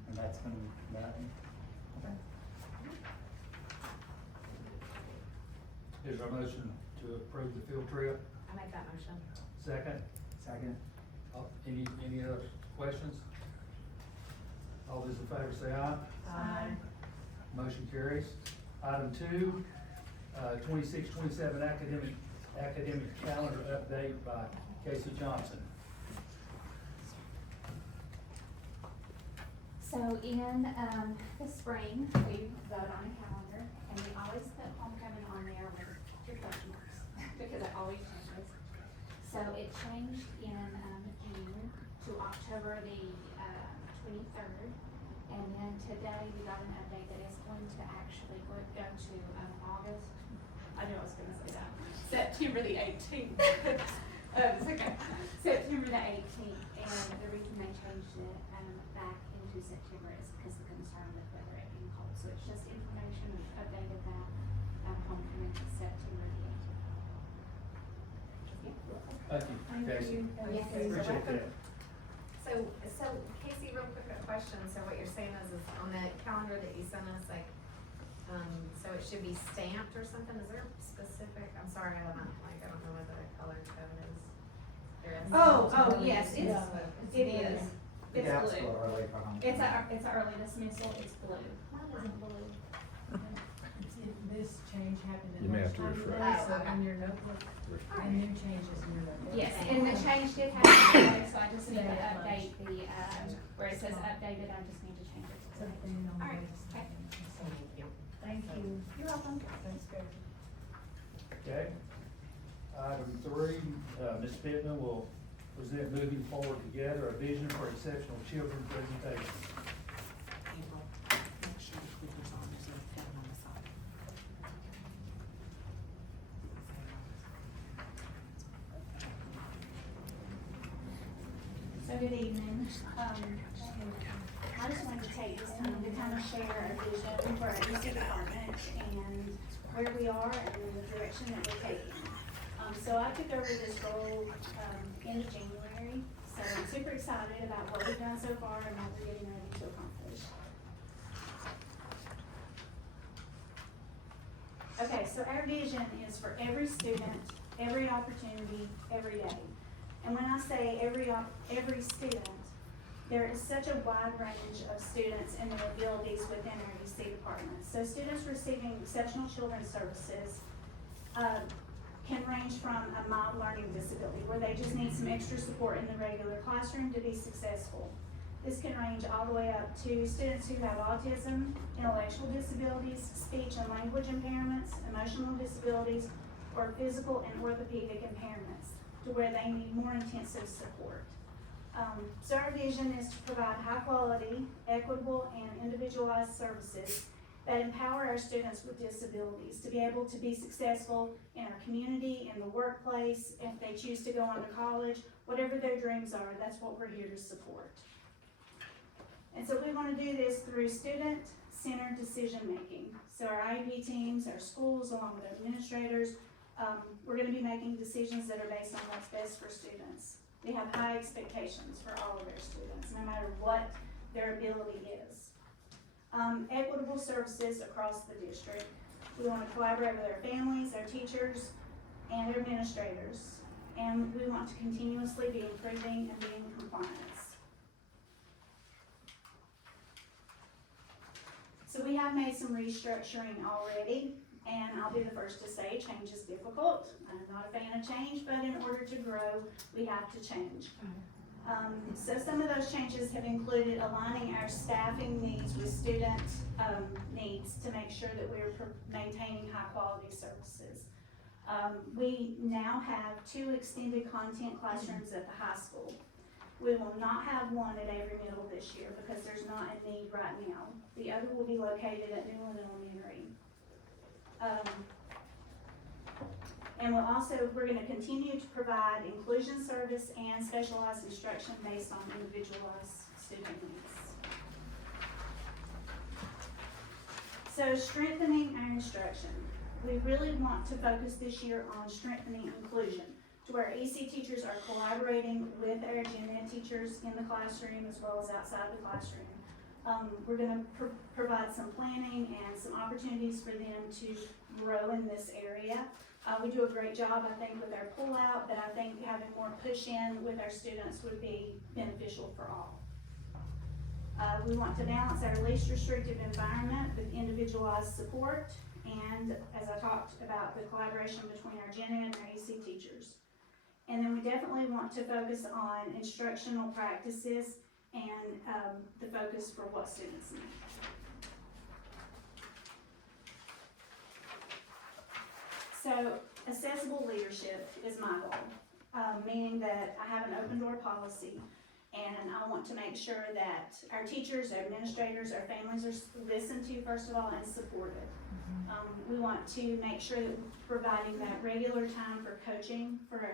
and that's gonna, that, Is there a motion to approve the field trip? I make that motion. Second? second. Any other questions? All those in favor say aye. Aye. Motion carries. Item 2, 26-27 academic calendar update by Casey Johnson. So in, the spring, we vote on a calendar, and we always put homecoming on there with 2 question marks, because it always changes. So it changed in, June to October the, 23rd, and then today we got an update that it's going to actually go to, August, I knew I was gonna say that, September the 18th. It's okay, September the 18th, and the reason they changed it, back into September is because of concern with weather it being cold, so it's just information, we've updated that, homecoming to September the 18th. Thank you, Casey. Yes. Appreciate that. So Casey, real quick question, so what you're saying is on the calendar that you sent us, like, so it should be stamped or something, is there a specific, I'm sorry, I don't know what the color code is. There is. Oh, yes, it Yeah. is, The it's gaps blue. go early for homecoming. It's a early dismissal, it's blue. Mine isn't blue. This change happened You in may have lunchtime to today, refresh. so Oh, okay. in your notebook, and new changes in your notebook. Yes, and the change did happen today, so I just need to update the, where it says updated, I just need to change it to blue. Something on All right. this. Okay. Thank you. You're welcome. Thanks, Casey. Okay. Item 3, Ms. Pittman will present Moving Forward Together, a vision for exceptional children presentation. April, make sure the clicker's on, there's a pen on the side. So good evening. I just wanted to take this time to kind of share a vision for our EC department and where we are and the direction that we're taking. So I took over this role, end of January, so I'm super excited about what we've done so far and what we're getting ready to accomplish. Okay, so our vision is for every student, every opportunity, every day. And when I say every student, there is such a wide range of students and their abilities within our EC department. So students receiving exceptional children's services can range from a mild learning disability, where they just need some extra support in the regular classroom to be successful. This can range all the way up to students who have autism, intellectual disabilities, speech and language impairments, emotional disabilities, or physical and orthopedic impairments, to where they need more intensive support. So our vision is to provide high quality, equitable, and individualized services that empower our students with disabilities to be able to be successful in our community, in the workplace, if they choose to go on to college, whatever their dreams are, that's what we're here to support. And so we want to do this through student-centered decision-making. So our IEP teams, our schools, along with our administrators, we're going to be making decisions that are based on what's best for students. We have high expectations for all of our students, no matter what their ability is. Equitable services across the district. We want to collaborate with our families, our teachers, and our administrators. And we want to continuously be improving and being in compliance. So we have made some restructuring already, and I'll be the first to say change is difficult. I'm not a fan of change, but in order to grow, we have to change. So some of those changes have included aligning our staffing needs with student needs to make sure that we're maintaining high quality services. We now have 2 extended content classrooms at the high school. We will not have one at Avery Middle this year because there's not a need right now. The other will be located at Newland Elementary. And we're gonna continue to provide inclusion service and specialized instruction based on individualized student needs. So strengthening our instruction. We really want to focus this year on strengthening inclusion, to where EC teachers are collaborating with our gen ed teachers in the classroom as well as outside the classroom. We're gonna provide some planning and some opportunities for them to grow in this area. We do a great job, I think, with our pull-out, but I think having more push-in with our students would be beneficial for all. We want to balance our least restrictive environment with individualized support, and as I talked about, the collaboration between our gen ed and our EC teachers. And then we definitely want to focus on instructional practices and the focus for what students need. So accessible leadership is my goal, meaning that I have an open door policy, and I want to make sure that our teachers, our administrators, our families are listened to first of all and supported. We want to make sure that we're providing that regular time for coaching for our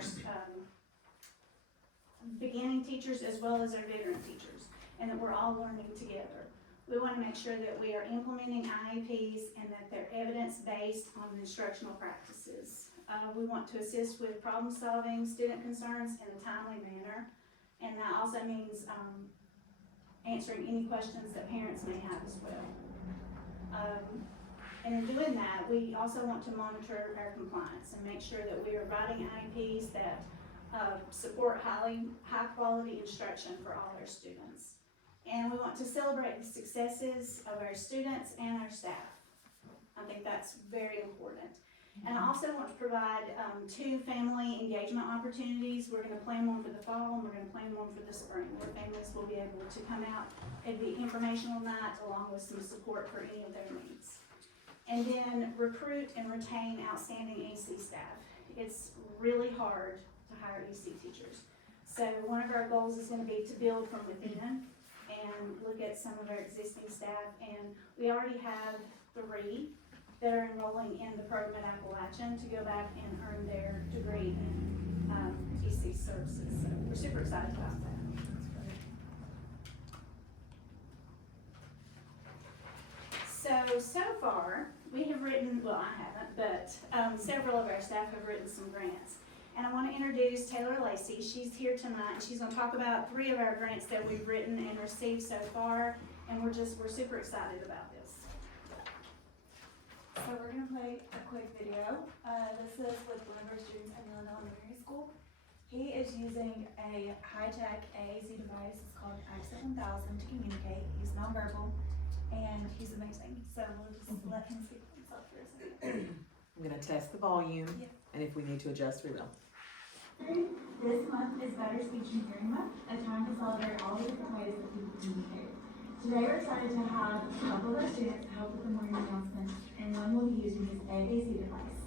beginning teachers as well as our veteran teachers, and that we're all learning together. We want to make sure that we are implementing IEPs and that they're evidence-based on the instructional practices. We want to assist with problem solving, student concerns in a timely manner, and that also means answering any questions that parents may have as well. And in doing that, we also want to monitor our compliance and make sure that we are writing IEPs that support high quality instruction for all our students. And we want to celebrate the successes of our students and our staff. I think that's very important. And I also want to provide 2 family engagement opportunities. We're going to plan one for the fall and we're going to plan one for the spring, where families will be able to come out. It'd be informational night along with some support for any of their needs. And then recruit and retain outstanding EC staff. It's really hard to hire EC teachers. So one of our goals is going to be to build from within and look at some of our existing staff. And we already have 3 that are enrolling in the program at Appalachian to go back and earn their degree in EC services. So we're super excited about that. So far, we have written, well, I haven't, but several of our staff have written some grants. And I want to introduce Taylor Lacey. She's here tonight, and she's going to talk about 3 of our grants that we've written and received so far, and we're super excited about this. So we're going to play a quick video. This is with one of our students at Newland Elementary School. He is using a high-tech AAC device. It's called Accent 1000 to communicate. He's nonverbal, and he's amazing. So we'll just let him speak for himself for a second. I'm gonna test the volume, Yeah. and if we need to adjust, we will. This month is Better Speech and Hearing Month, a time to celebrate all the different ways that people communicate. Today we're excited to have a couple of our students help with the morning announcements, and one will be using his AAC device.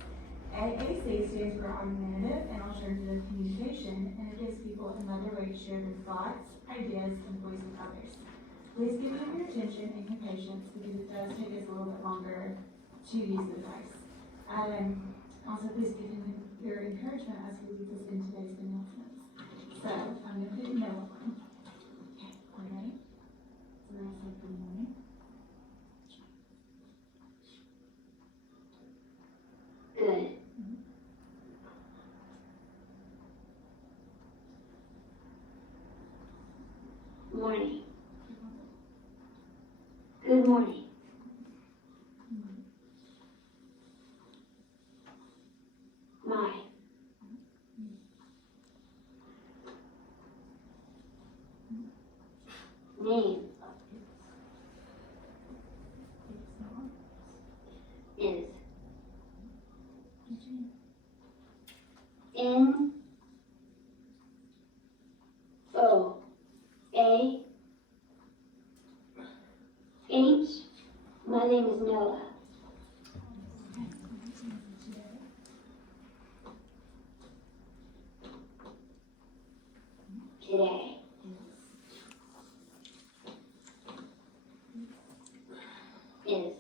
AAC stands for Augmentative and Alternative Communication, and it gives people another way to share their thoughts, ideas, and voice with others. Please give him your attention and your patience because it does take us a little bit longer to use the device. Also, please give him your encouragement as he leads us in today's announcements. So, I'm going to put no one. Okay, are you ready? So we're going to say good morning. Good. Morning. Good morning. My. Name. Is. N. O. A. H. My name is Noah. Today. Is.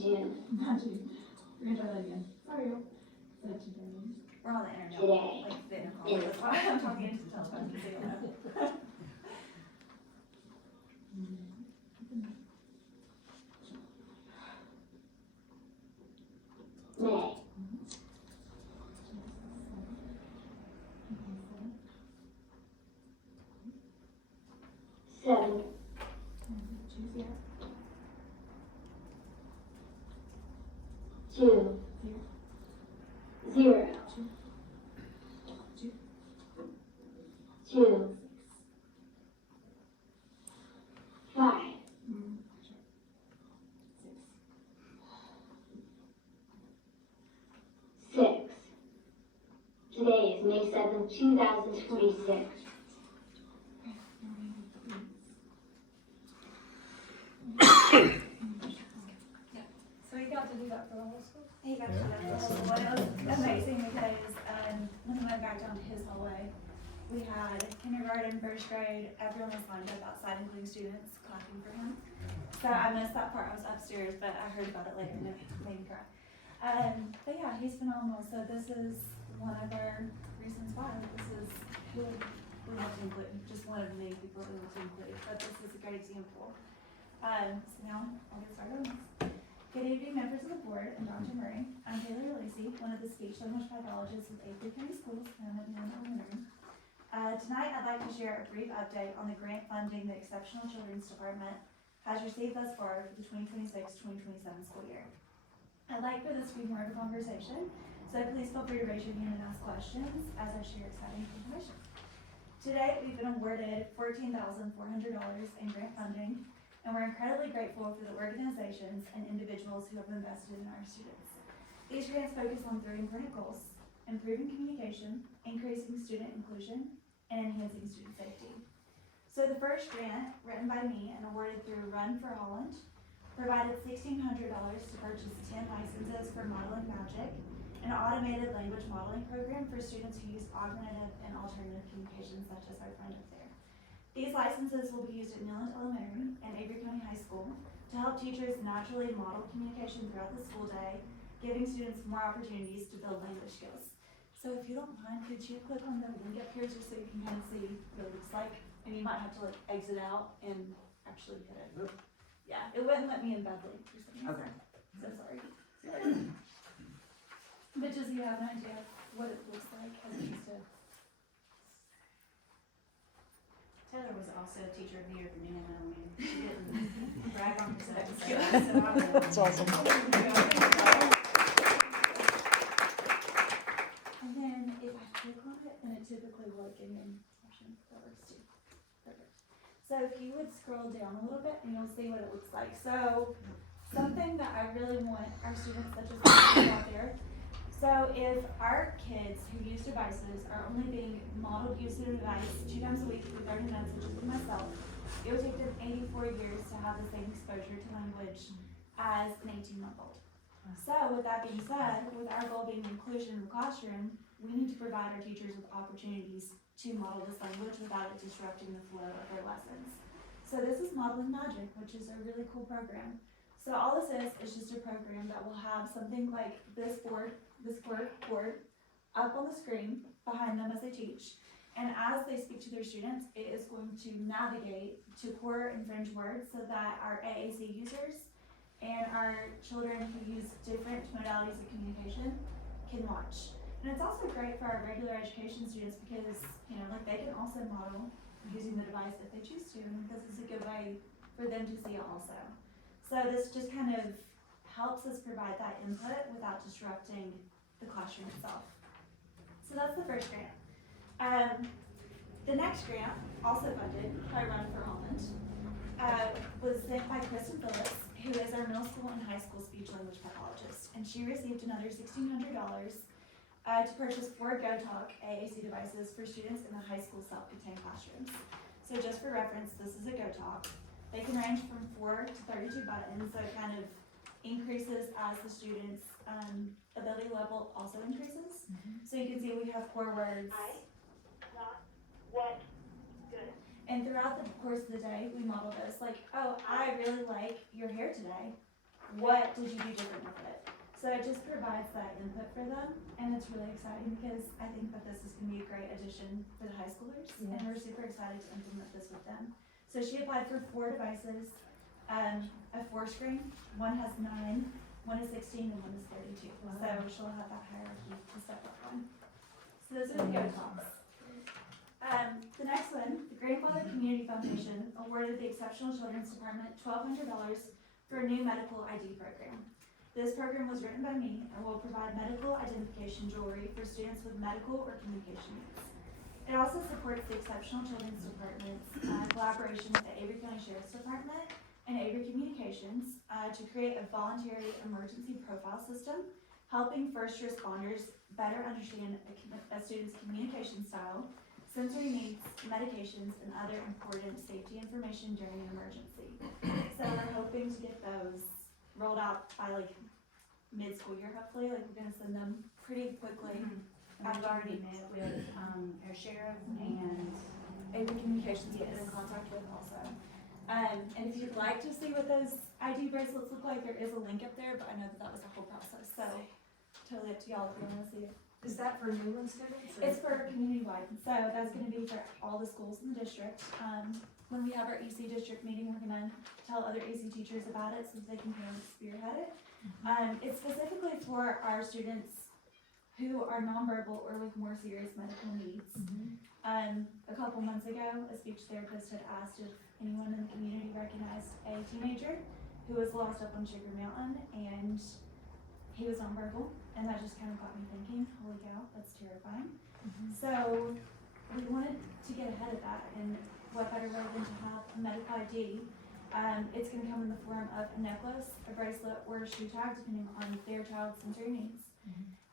June. Not June. We're gonna try that again. Sorry. So today. We're on the internet. Today. Like the intercom, Is. that's why I'm talking into the telephone, so you know. May. Seven. Two. Zero. Two. Five. Six. Today is May 7th, 2026. So he got to do that for the whole school? He got to do that for the whole school. It was amazing because, when we went back down to his hallway, we had kindergarten, first grade, everyone was lined up outside, including students, clapping for him. So I missed that part, I was upstairs, but I heard about it later and it made me cry. But yeah, he's phenomenal, so this is one of our reasons why, this is who we want to include, just one of the many people we want to include, but this is a great example. So now, I'll get started on this. Good evening, members of the board and Dr. Murray. I'm Taylor Lacey, one of the speech language pathologists with Avery County Schools, and I'm at Newland Elementary. Tonight, I'd like to share a brief update on the grant funding the Exceptional Children's Department has received thus far for the 2026-2027 school year. I'd like for this to be more of a conversation, so please feel free to raise your hand and ask questions as I share exciting information. Today, we've been awarded $14,400 in grant funding, and we're incredibly grateful for the organizations and individuals who have invested in our students. These grants focus on 3 important goals: improving communication, increasing student inclusion, and enhancing student safety. So the first grant, written by me and awarded through Run for Holland, provided $1,600 to purchase 10 licenses for Modeling Magic, an automated language modeling program for students who use augmentative and alternative communication, such as our friend up there. These licenses will be used at Newland Elementary and Avery County High School to help teachers naturally model communication throughout the school day, giving students more opportunities to build language skills. So if you don't mind, could you click on the link up here just so you can kind of see what it looks like? And you might have to like exit out and actually hit it. Yeah, it wouldn't let me in badly for some reason. Okay. So sorry. But just so you have an idea of what it looks like as it used to. Taylor was also a teacher of the year for Newland Elementary. She didn't brag on herself, so I said I would. That's awesome. And then if I click on it, then it typically will give me an option that works too. Perfect. So if you would scroll down a little bit and you'll see what it looks like. So something that I really want our students such as out there. So if our kids who use devices are only being modeled use of a device 2 times a week for 30 minutes, which is with myself, it would take them 84 years to have the same exposure to language as an 18-month-old. So with that being said, with our goal being inclusion in the classroom, we need to provide our teachers with opportunities to model this language without it disrupting the flow of their lessons. So this is Modeling Magic, which is a really cool program. So all this is just a program that will have something like this board up on the screen behind them as they teach. And as they speak to their students, it is going to navigate to core and fringe words so that our AAC users and our children who use different modalities of communication can watch. And it's also great for our regular education students because, you know, like they can also model using the device if they choose to, and this is a good way for them to see it also. So this just kind of helps us provide that input without disrupting the classroom itself. So that's the first grant. The next grant, also funded by Run for Holland, was sent by Kristen Phillips, who is our middle school and high school speech language pathologist, and she received another $1,600 to purchase 4 GoTalk AAC devices for students in the high school self-contained classrooms. So just for reference, this is a GoTalk. They can range from 4 to 32 buttons, so it kind of increases as the student's ability level also increases. So you can see we have 4 words. What? Good. And throughout the course of the day, we model this like, oh, I really like your hair today. What did you do different with it? So it just provides that input for them, and it's really exciting because I think that this is going to be a great addition for the high schoolers, and we're super excited to implement this with them. So she applied for 4 devices, a 4-screen, one has 9, one is 16, and one is 32. Wow. So she'll have that hierarchy to step up on. So those are the GoTalks. The next one, the Grandfather Community Foundation awarded the Exceptional Children's Department $1,200 for a new medical ID program. This program was written by me and will provide medical identification jewelry for students with medical or communication needs. It also supports the Exceptional Children's Department's collaboration with the Avery County Sheriff's Department and Avery Communications to create a voluntary emergency profile system, helping first responders better understand a student's communication style, sensory needs, medications, and other important safety information during an emergency. So we're hoping to get those rolled out by like mid-school year, hopefully. Like we're gonna send them pretty quickly. I've already met with, our sheriff and Avery Communications we've been Yes. in contact with also. And if you'd like to see what those ID bracelets look like, there is a link up there, but I know that that was a whole process, so totally up to y'all if you wanna see it. Is that for Newland students? or- It's for community-wide, so that's gonna be for all the schools in the district. When we have our EC district meeting, we're gonna tell other EC teachers about it so they can kind of spearhead it. It's specifically for our students who are nonverbal or with more serious medical needs. A couple months ago, a speech therapist had asked if anyone in the community recognized a teenager who was lost up on Sugar Mountain, and he was nonverbal, and that just kind of got me thinking, holy cow, that's terrifying. So we wanted to get ahead of that, and what better way than to have a medical ID. It's gonna come in the form of a necklace, a bracelet, or a shoe tag, depending on their child's sensory needs.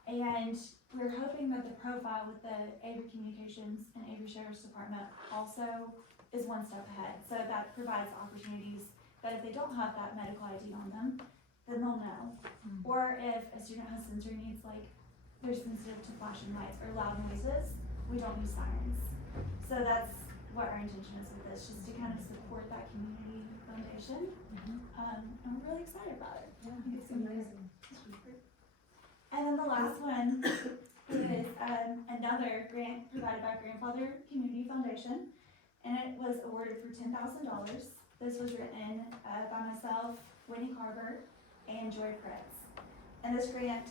And we're hoping that the profile with the Avery Communications and Avery Sheriff's Department also is one step ahead. So that provides opportunities that if they don't have that medical ID on them, then they'll know. Or if a student has sensory needs, like they're sensitive to flashing lights or loud noises, we don't use sirens. So that's what our intention is with this, just to kind of support that community foundation. And we're really excited about it. I think it's gonna be amazing. And then the last one is another grant provided by Grandfather Community Foundation, and it was awarded for $10,000. This was written by myself, Winnie Carver, and Joy Fritz. And this grant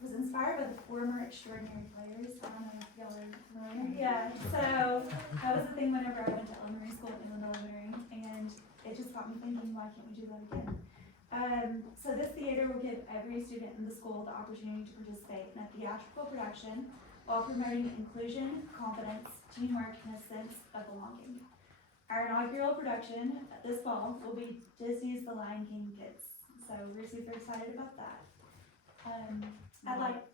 was inspired by the former Extraordinary Players. I don't know if y'all are familiar. Yeah, so that was the thing whenever I went to elementary school at Newland Elementary, and it just got me thinking, why can't we do that again? So this theater will give every student in the school the opportunity to participate in a theatrical production while promoting inclusion, confidence, teamwork, and a sense of belonging. Our inaugural production this fall will be Disney's The Lion King Kids, so we're super excited about that.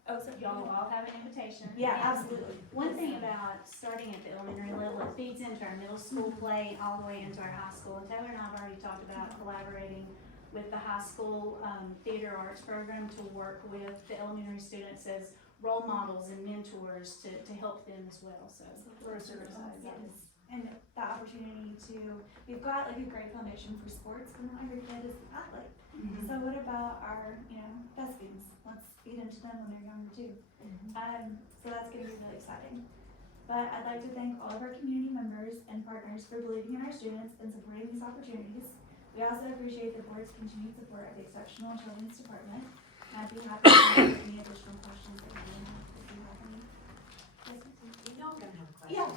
So Y'all all have an invitation. Yeah, absolutely. One thing about starting at the elementary level, it feeds into our middle school play all the way into our high school. And Taylor and I have already talked about collaborating with the high school theater arts program to work with the elementary students as role models and mentors to help them as well. So we're super excited about this. And the opportunity we've got like a great foundation for sports, but not every kid is an athlete. So what about our, thespians? Let's feed into them when they're younger too. So that's gonna be really exciting. But I'd like to thank all of our community members and partners for believing in our students and supporting these opportunities. We also appreciate the board's continued support of the Exceptional Children's Department. I'd be happy to answer any additional questions that you may have, if you have any. Yes, ma'am. You know I'm gonna have a Yeah.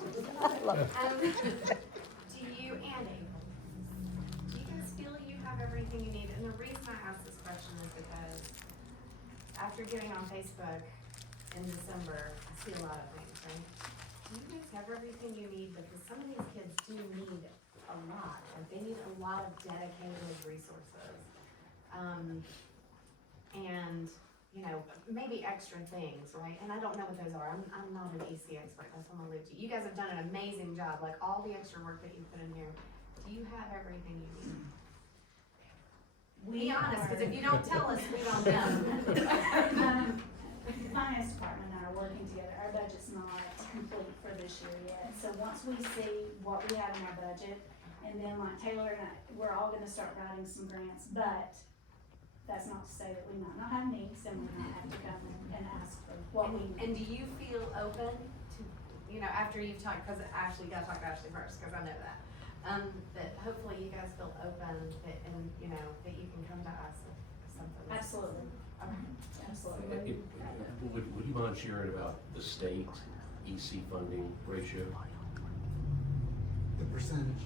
question. Do you, and April, do you guys feel you have everything you need? And the reason I ask this question is because after getting on Facebook in December, I see a lot of things, right? Do you guys have everything you need? Because some of these kids do need a lot, like they need a lot of dedicated resources. And, you know, maybe extra things, right? And I don't know what those are. I'm not an EC expert, that's what I'm gonna leave to you. You guys have done an amazing job, like all the extra work that you put in here. Do you have everything you need? Be honest, because if you don't tell us, we don't know. The finance department and I are working together. Our budget's not complete for this year yet. So once we see what we have in our budget, and then like Taylor and I, we're all gonna start writing some grants, but that's not to say that we might not have needs and we might have to come and ask for what we need. And do you feel open to, you know, after you've talked, because Ashley, you gotta talk to Ashley first, because I know that. That hopefully you guys feel open that, and, you know, that you can come to us if something. Absolutely. Okay. Absolutely. Would you mind sharing about the state EC funding ratio? The percentage.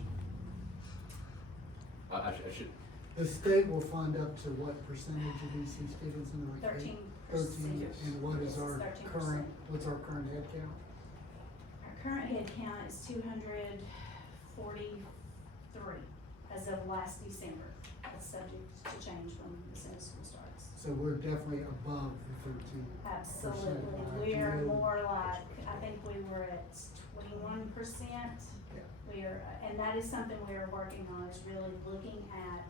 I should, The state will fund up to what percentage of EC students in like? 13%. 13, and what is Yes, our 13%. what's our current head count? Our current head count is 243 as of last December. That's subject to change when the summer school starts. So we're definitely above the 13. Absolutely. by We are June. more like, I think we were at 21%. Yeah. We are, and that is something we are working on, is really looking at,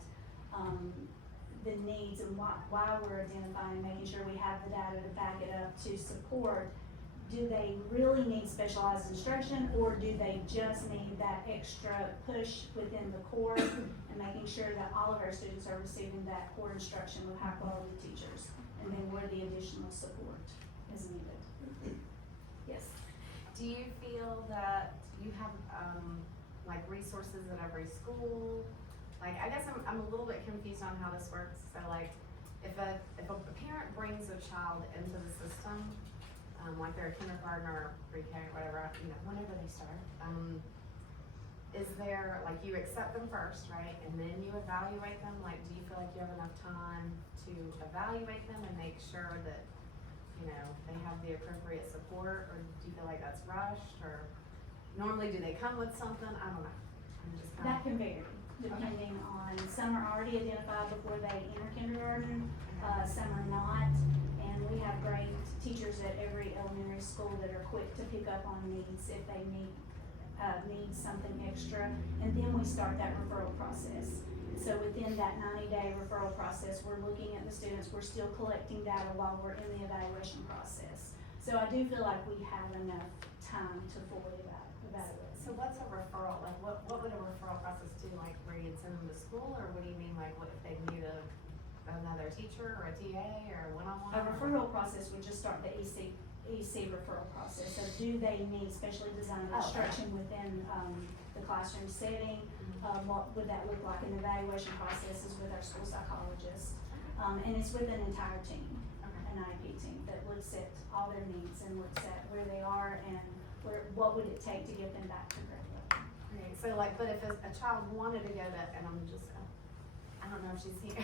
the needs and why we're identifying, making sure we have the data to back it up to support. Do they really need specialized instruction, or do they just need that extra push within the core, and making sure that all of our students are receiving that core instruction with high quality teachers, and then where the additional support is needed. Yes. Do you feel that you have, like resources at every school? Like, I guess I'm a little bit confused on how this works. So like, if a parent brings a child into the system, like they're a kindergarten or pre-K or whatever, you know, whenever they start, is there, like, you accept them first, right? And then you evaluate them? Like, do you feel like you have enough time to evaluate them and make sure that, you know, they have the appropriate support? Or do you feel like that's rushed? Or normally do they come with something? I don't know. I'm just kind That can vary, depending on, some are already identified before they enter kindergarten, some are not. And we have great teachers at every elementary school that are quick to pick up on needs if they need something extra. And then we start that referral process. So within that 90-day referral process, we're looking at the students, we're still collecting data while we're in the evaluation process. So I do feel like we have enough time to fully evaluate. So what's a referral, like what would a referral process do, like where you'd send them to school, or what do you mean, like what if they need another teacher or a TA or one-on-one? A referral process would just start the EC referral process. So do they need specially designed instruction within, the classroom setting? What would that look like? An evaluation process is with our school psychologist. And it's with an entire team, an IEP team that looks at all their needs and looks at where they are and what would it take to get them back to grade level. Okay, so like, but if a child wanted to go to, and I'm just, I don't know if she's here,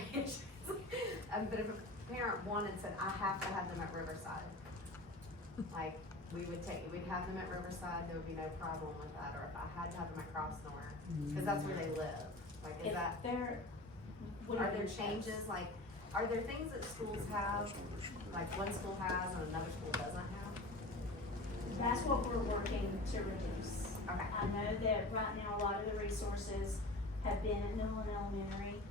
but if a parent wanted, said, I have to have them at Riverside, like, we'd have them at Riverside, there would be no problem with that, or if I had to have them at Crossnore, cause that's where they live, like, is If that, there, are there changes, like, are there things that schools have, like one school has and another school doesn't have? That's what we're working to reduce. Okay. I know that right now a lot of the resources have been at Newland Elementary,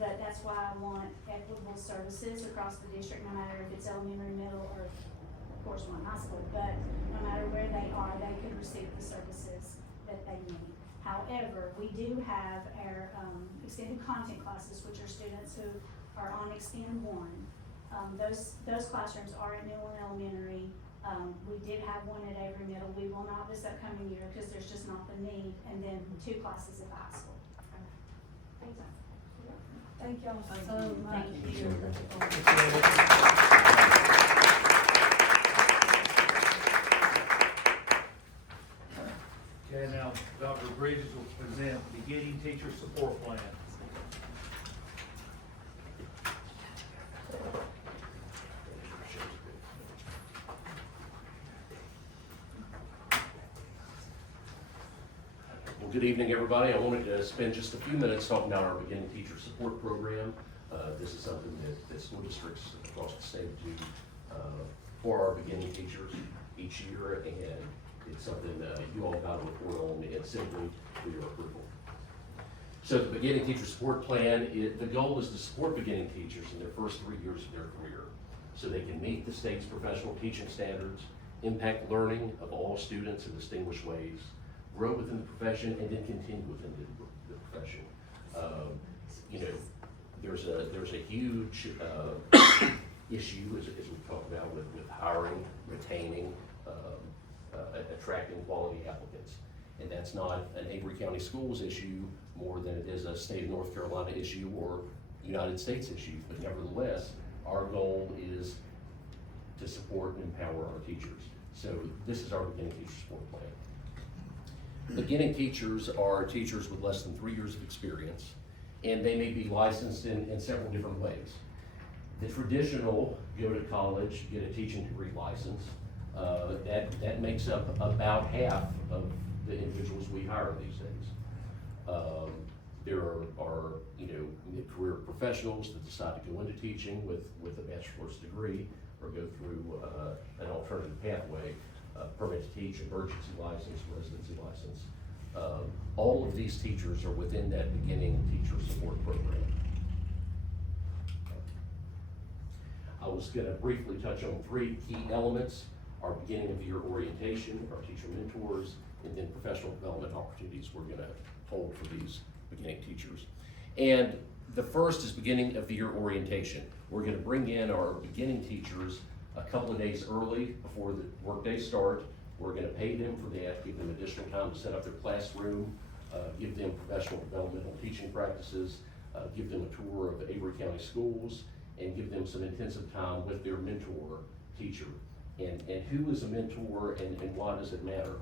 but that's why I want equitable services across the district, no matter if it's elementary, middle, or of course one high school, but no matter where they are, they can receive the services that they need. However, we do have our, extended content classes, which are students who are on Extend 1. Those classrooms are at Newland Elementary. We did have one at Avery Middle. We will not this upcoming year because there's just not the need, and then 2 classes at the high school. Thank you. Thank y'all Thank so you. much. Thank you. Okay, now Dr. Bridges will present beginning teacher support plan. Well, good evening, everybody. I wanted to spend just a few minutes talking about our beginning teacher support program. This is something that school districts across the state do for our beginning teachers each year, and it's something you all got to report on and simply for your approval. So the beginning teacher support plan, the goal is to support beginning teachers in their first 3 years of their career so they can meet the state's professional teaching standards, impact learning of all students in distinguished ways, grow within the profession, and then continue within the profession. There's a huge issue, as we talked about, with hiring, retaining, attracting quality applicants. And that's not an Avery County Schools issue more than it is a state of North Carolina issue or United States issue. But nevertheless, our goal is to support and empower our teachers. So this is our beginning teacher support plan. Beginning teachers are teachers with less than 3 years of experience, and they may be licensed in several different ways. The traditional, go to college, get a teaching degree license, that makes up about half of the individuals we hire these days. There are mid-career professionals that decide to go into teaching with a bachelor's degree or go through an alternative pathway, permit to teach, emergency license, residency license. All of these teachers are within that beginning teacher support program. I was going to briefly touch on 3 key elements: our beginning of year orientation, our teacher mentors, and then professional development opportunities we're going to hold for these beginning teachers. And the first is beginning of the year orientation. We're going to bring in our beginning teachers a couple of days early before the workday start. We're going to pay them for that, give them additional time to set up their classroom, give them professional developmental teaching practices, give them a tour of Avery County Schools, and give them some intensive time with their mentor teacher. And who is a mentor and why does it matter?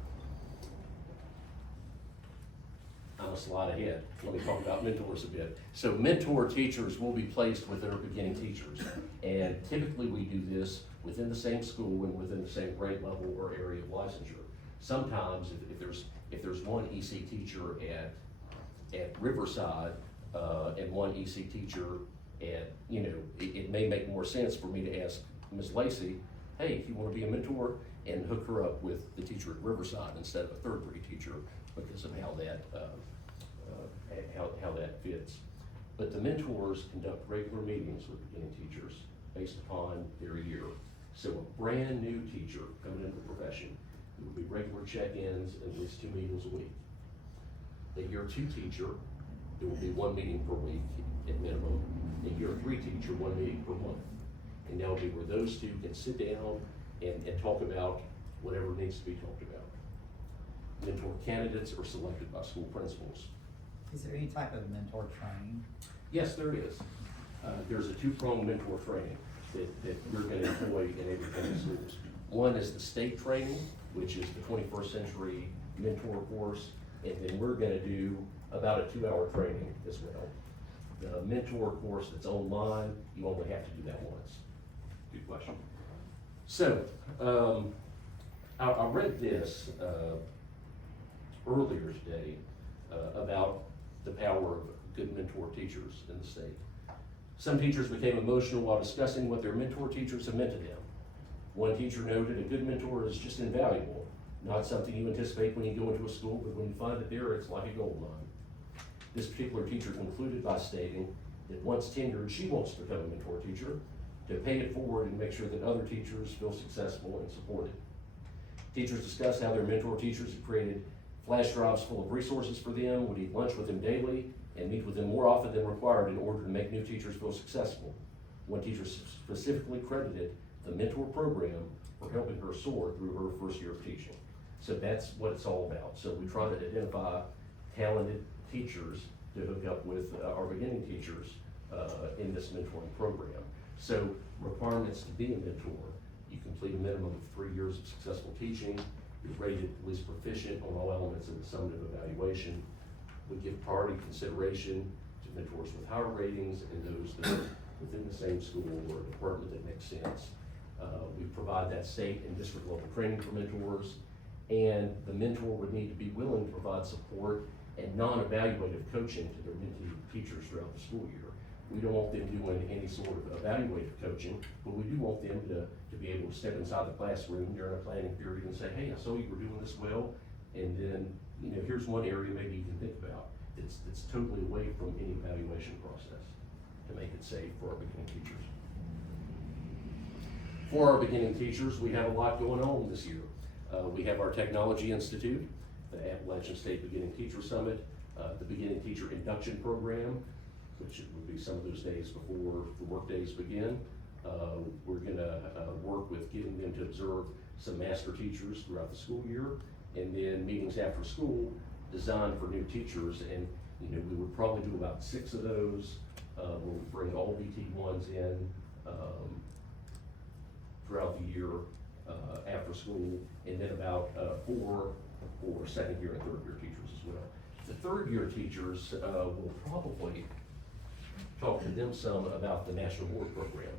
I'm a slide ahead. Let me talk about mentors a bit. So mentor teachers will be placed within our beginning teachers. And typically we do this within the same school and within the same grade level or area of licensure. Sometimes if there's one EC teacher at Riverside and one EC teacher at, it may make more sense for me to ask Ms. Lacey, hey, if you want to be a mentor, and hook her up with the teacher at Riverside instead of a third grade teacher because of how that fits. But the mentors conduct regular meetings with beginning teachers based upon their year. So a brand new teacher coming into the profession, there will be regular check-ins and at least 2 meetings a week. A year 2 teacher, there will be 1 meeting per week at minimum. A year 3 teacher, 1 meeting per month. And that'll be where those 2 can sit down and talk about whatever needs to be talked about. Mentor candidates are selected by school principals. Is there any type of mentor training? Yes, there is. There's a 2-pronged mentor training that we're going to employ in Avery County Schools. One is the state training, which is the 21st century mentor course, and then we're going to do about a 2-hour training as well. The mentor course that's online, you only have to do that once. Good question. So, I read this earlier today about the power of good mentor teachers in the state. Some teachers became emotional while discussing what their mentor teachers have meant to them. One teacher noted, a good mentor is just invaluable, not something you anticipate when you go into a school, but when you find it there, it's like a gold mine. This particular teacher concluded by stating that once tenured, she wants to become a mentor teacher, to pay it forward and make sure that other teachers feel successful and supported. Teachers discussed how their mentor teachers have created flash drives full of resources for them, would eat lunch with them daily, and meet with them more often than required in order to make new teachers feel successful. One teacher specifically credited the mentor program for helping her soar through her first year of teaching. So that's what it's all about. So we try to identify talented teachers to hook up with our beginning teachers in this mentoring program. So requirements to be a mentor: you complete a minimum of 3 years of successful teaching, you're rated at least proficient on all elements of the summative evaluation. We give priority consideration to mentors with higher ratings and those that are within the same school or department that makes sense. We provide that state and district level training for mentors, and the mentor would need to be willing to provide support and non-evaluative coaching to their mentee teachers throughout the school year. We don't want them doing any sort of evaluative coaching, but we do want them to be able to step inside the classroom during a planning period and say, hey, I saw you were doing this well, and then, you know, here's one area maybe you can think about. It's totally away from any evaluation process to make it safe for our beginning teachers. For our beginning teachers, we have a lot going on this year. We have our Technology Institute, the Appalachian State Beginning Teacher Summit, the Beginning Teacher Induction Program, which would be some of those days before the work days begin. We're gonna work with getting them to observe some master teachers throughout the school year, and then meetings after school designed for new teachers. And you know, we would probably do about 6 of those. We'll bring all BT1s in throughout the year after school, and then about 4 for second year and third year teachers as well. The third year teachers, will probably talk to them some about the National Board Program,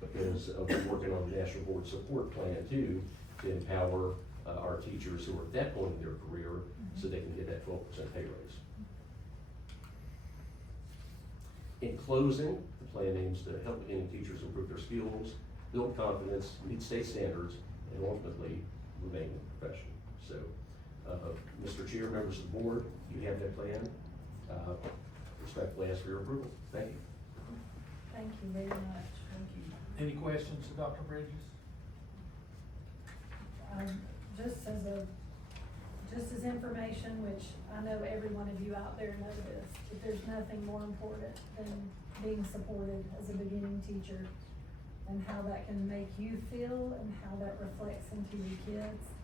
because we're working on the National Board Support Plan too, to empower our teachers who are at that point in their career so they can get that 12% pay raise. In closing, the plan aims to help beginning teachers improve their skills, build confidence, meet state standards, and ultimately remain professional. So, Mr. Chair, members of the board, you have that plan. Respectfully ask for your approval. Thank you. Thank you very much. Thank you. Any questions of Dr. Bridges? Just as information, which I know every one of you out there know this, but there's nothing more important than being supported as a beginning teacher, and how that can make you feel and how that reflects into your kids.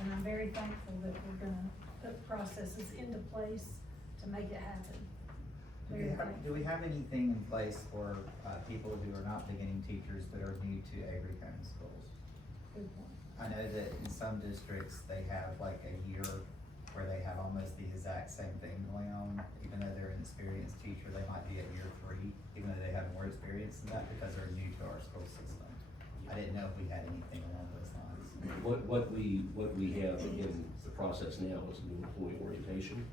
And I'm very thankful that we're gonna put processes into place to make it happen. Do we have anything in place for, people who are not beginning teachers that are new to Avery County Schools? Good point. I know that in some districts, they have like a year where they have almost the exact same thing going on. Even though they're an experienced teacher, they might be at year 3, even though they have more experience than that, because they're new to our school system. I didn't know if we had anything along those lines. What we have in the process now is new employee orientation,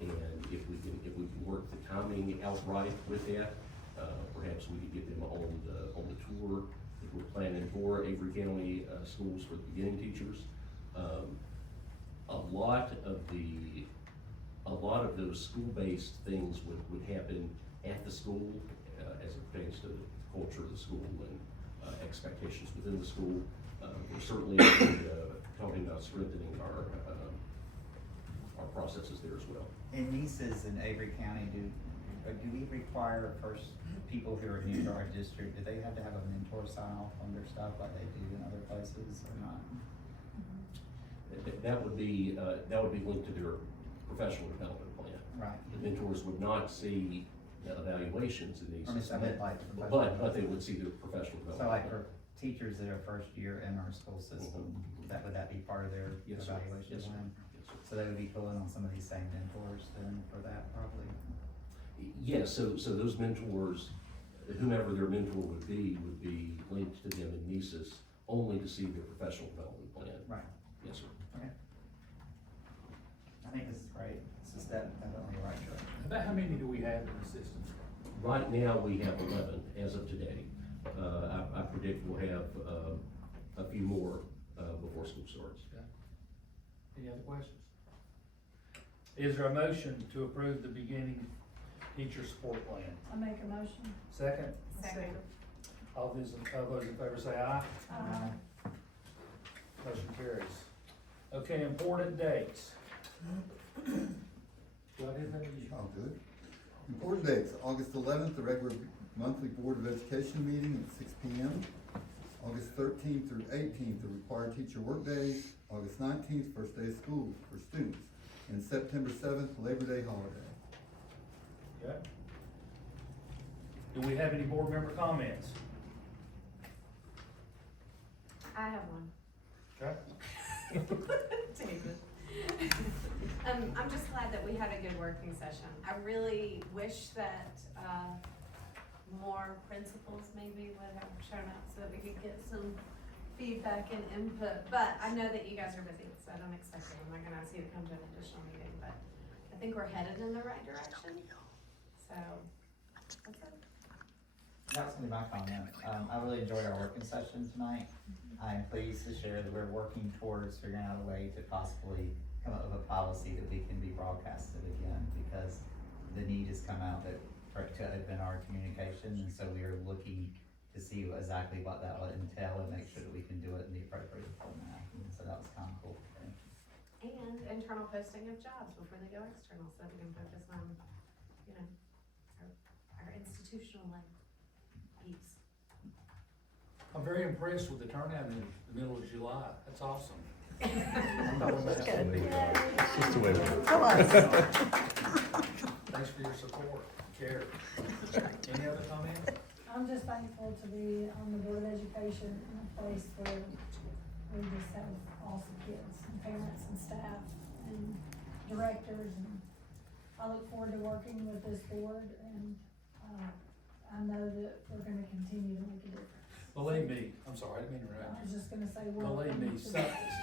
and if we can work the timing outright with that, perhaps we could get them on the tour that we're planning for Avery County schools for the beginning teachers. A lot of those school-based things would happen at the school as it pertains to the culture of the school and expectations within the school. We're certainly talking about strengthening our processes there as well. In Nice's in Avery County, do we require first people who are new to our district, do they have to have a mentor sign off on their stuff like they do in other places or not? That would be linked to their professional development plan. Right. The mentors would not see the evaluations in these, I meant like but they would see their professional development. So like for teachers that are first year in our school system, would that be part of their Yes, sir. evaluation Yes, sir. plan? Yes, sir. So they would be pulling on some of these same mentors then for that probably? Yes, so those mentors, whomever their mentor would be linked to them in NESIS only to see their professional development plan. Right. Yes, sir. Okay. I think this is great. This is definitely the right direction. About how many do we have in the system? Right now, we have 11 as of today. I predict we'll have a few more before school starts. Okay. Any other questions? Is there a motion to approve the beginning teacher support plan? I make a motion. Second? Second. All those in favor say aye. Aye. Motion carries. Okay, important dates. Do I do that? All good. Important dates: August 11th, the regular monthly Board of Education meeting at 6 p.m. August 13th through 18th, the required teacher work days. August 19th, first day of school for students. And September 7th, Labor Day holiday. Okay. Do we have any board member comments? I have one. Okay. David. I'm just glad that we had a good working session. I really wish that, more principals maybe would have shown up so that we could get some feedback and input. But I know that you guys are busy, so I don't expect it. I'm not gonna ask you to come to an additional meeting, but I think we're headed in the right direction. So, that's it. That was gonna be my comment. I really enjoyed our working session tonight. I'm pleased to share that we're working towards figuring out a way to possibly come up with a policy that we can be broadcasted again, because the need has come out that to open our communication, and so we are looking to see exactly what that would entail and make sure that we can do it in the appropriate format. And so that was kind of cool. Thank you. And internal posting of jobs before they go external, so that we can focus on, you know, our institutional life piece. I'm very impressed with the turnout in the middle of July. That's awesome. It's just the way it works. Thanks for your support, care. Any other comments? I'm just thankful to be on the Board of Education in a place where we just have awesome kids and parents and staff and directors, and I look forward to working with this board, and, I know that we're gonna continue to make a difference. Believe me, I'm sorry, I didn't mean to interrupt I you. was just gonna say, welcome. Believe me,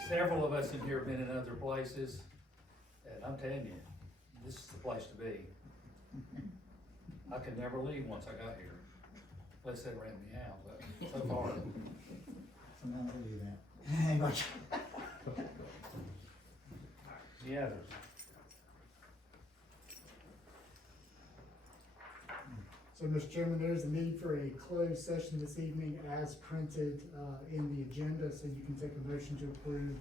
several of us in here have been in other places, and I'm telling you, this is the place to be. I could never leave once I got here, unless they ran me out, but so far. Sometimes I do that. Anyway. Any others? So, Mr. Chairman, there's a need for a closed session this evening as printed in the agenda, so you can take a motion to approve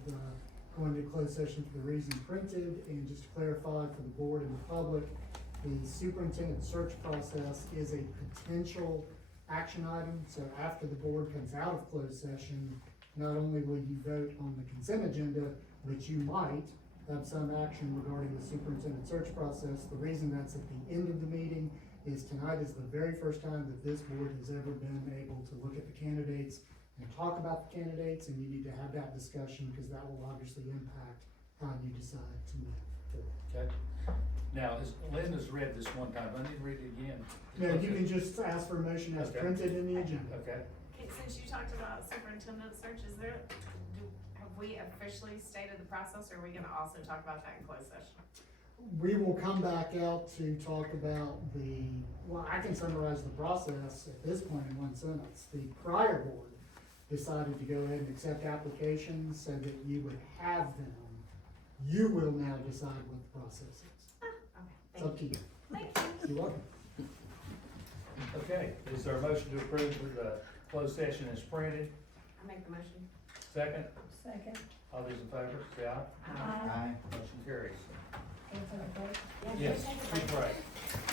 going to closed session for the reason printed. And just to clarify for the board and the public, the superintendent search process is a potential action item. So after the board comes out of closed session, not only will you vote on the consent agenda, but you might have some action regarding the superintendent search process. The reason that's at the end of the meeting is tonight is the very first time that this board has ever been able to look at the candidates and talk about the candidates, and you need to have that discussion, because that will obviously impact how you decide to move forward. Okay. Now, Linda's read this one time, I need to read it again. No, you can just ask for a motion as Okay. printed in the agenda. Okay. Okay, since you talked about superintendent search, have we officially stated the process, or are we gonna also talk about that in closed session? We will come back out to talk about well, I can summarize the process at this point in one sentence. The prior board decided to go ahead and accept applications so that you would have them. You will now decide what the process is. It's up to you. Thank you. You're welcome. Okay, is there a motion to approve the closed session as printed? I make the motion. Second, Second. all those in favor, say aye. Aye. Motion carries. Can I take a break? Yes, quick break.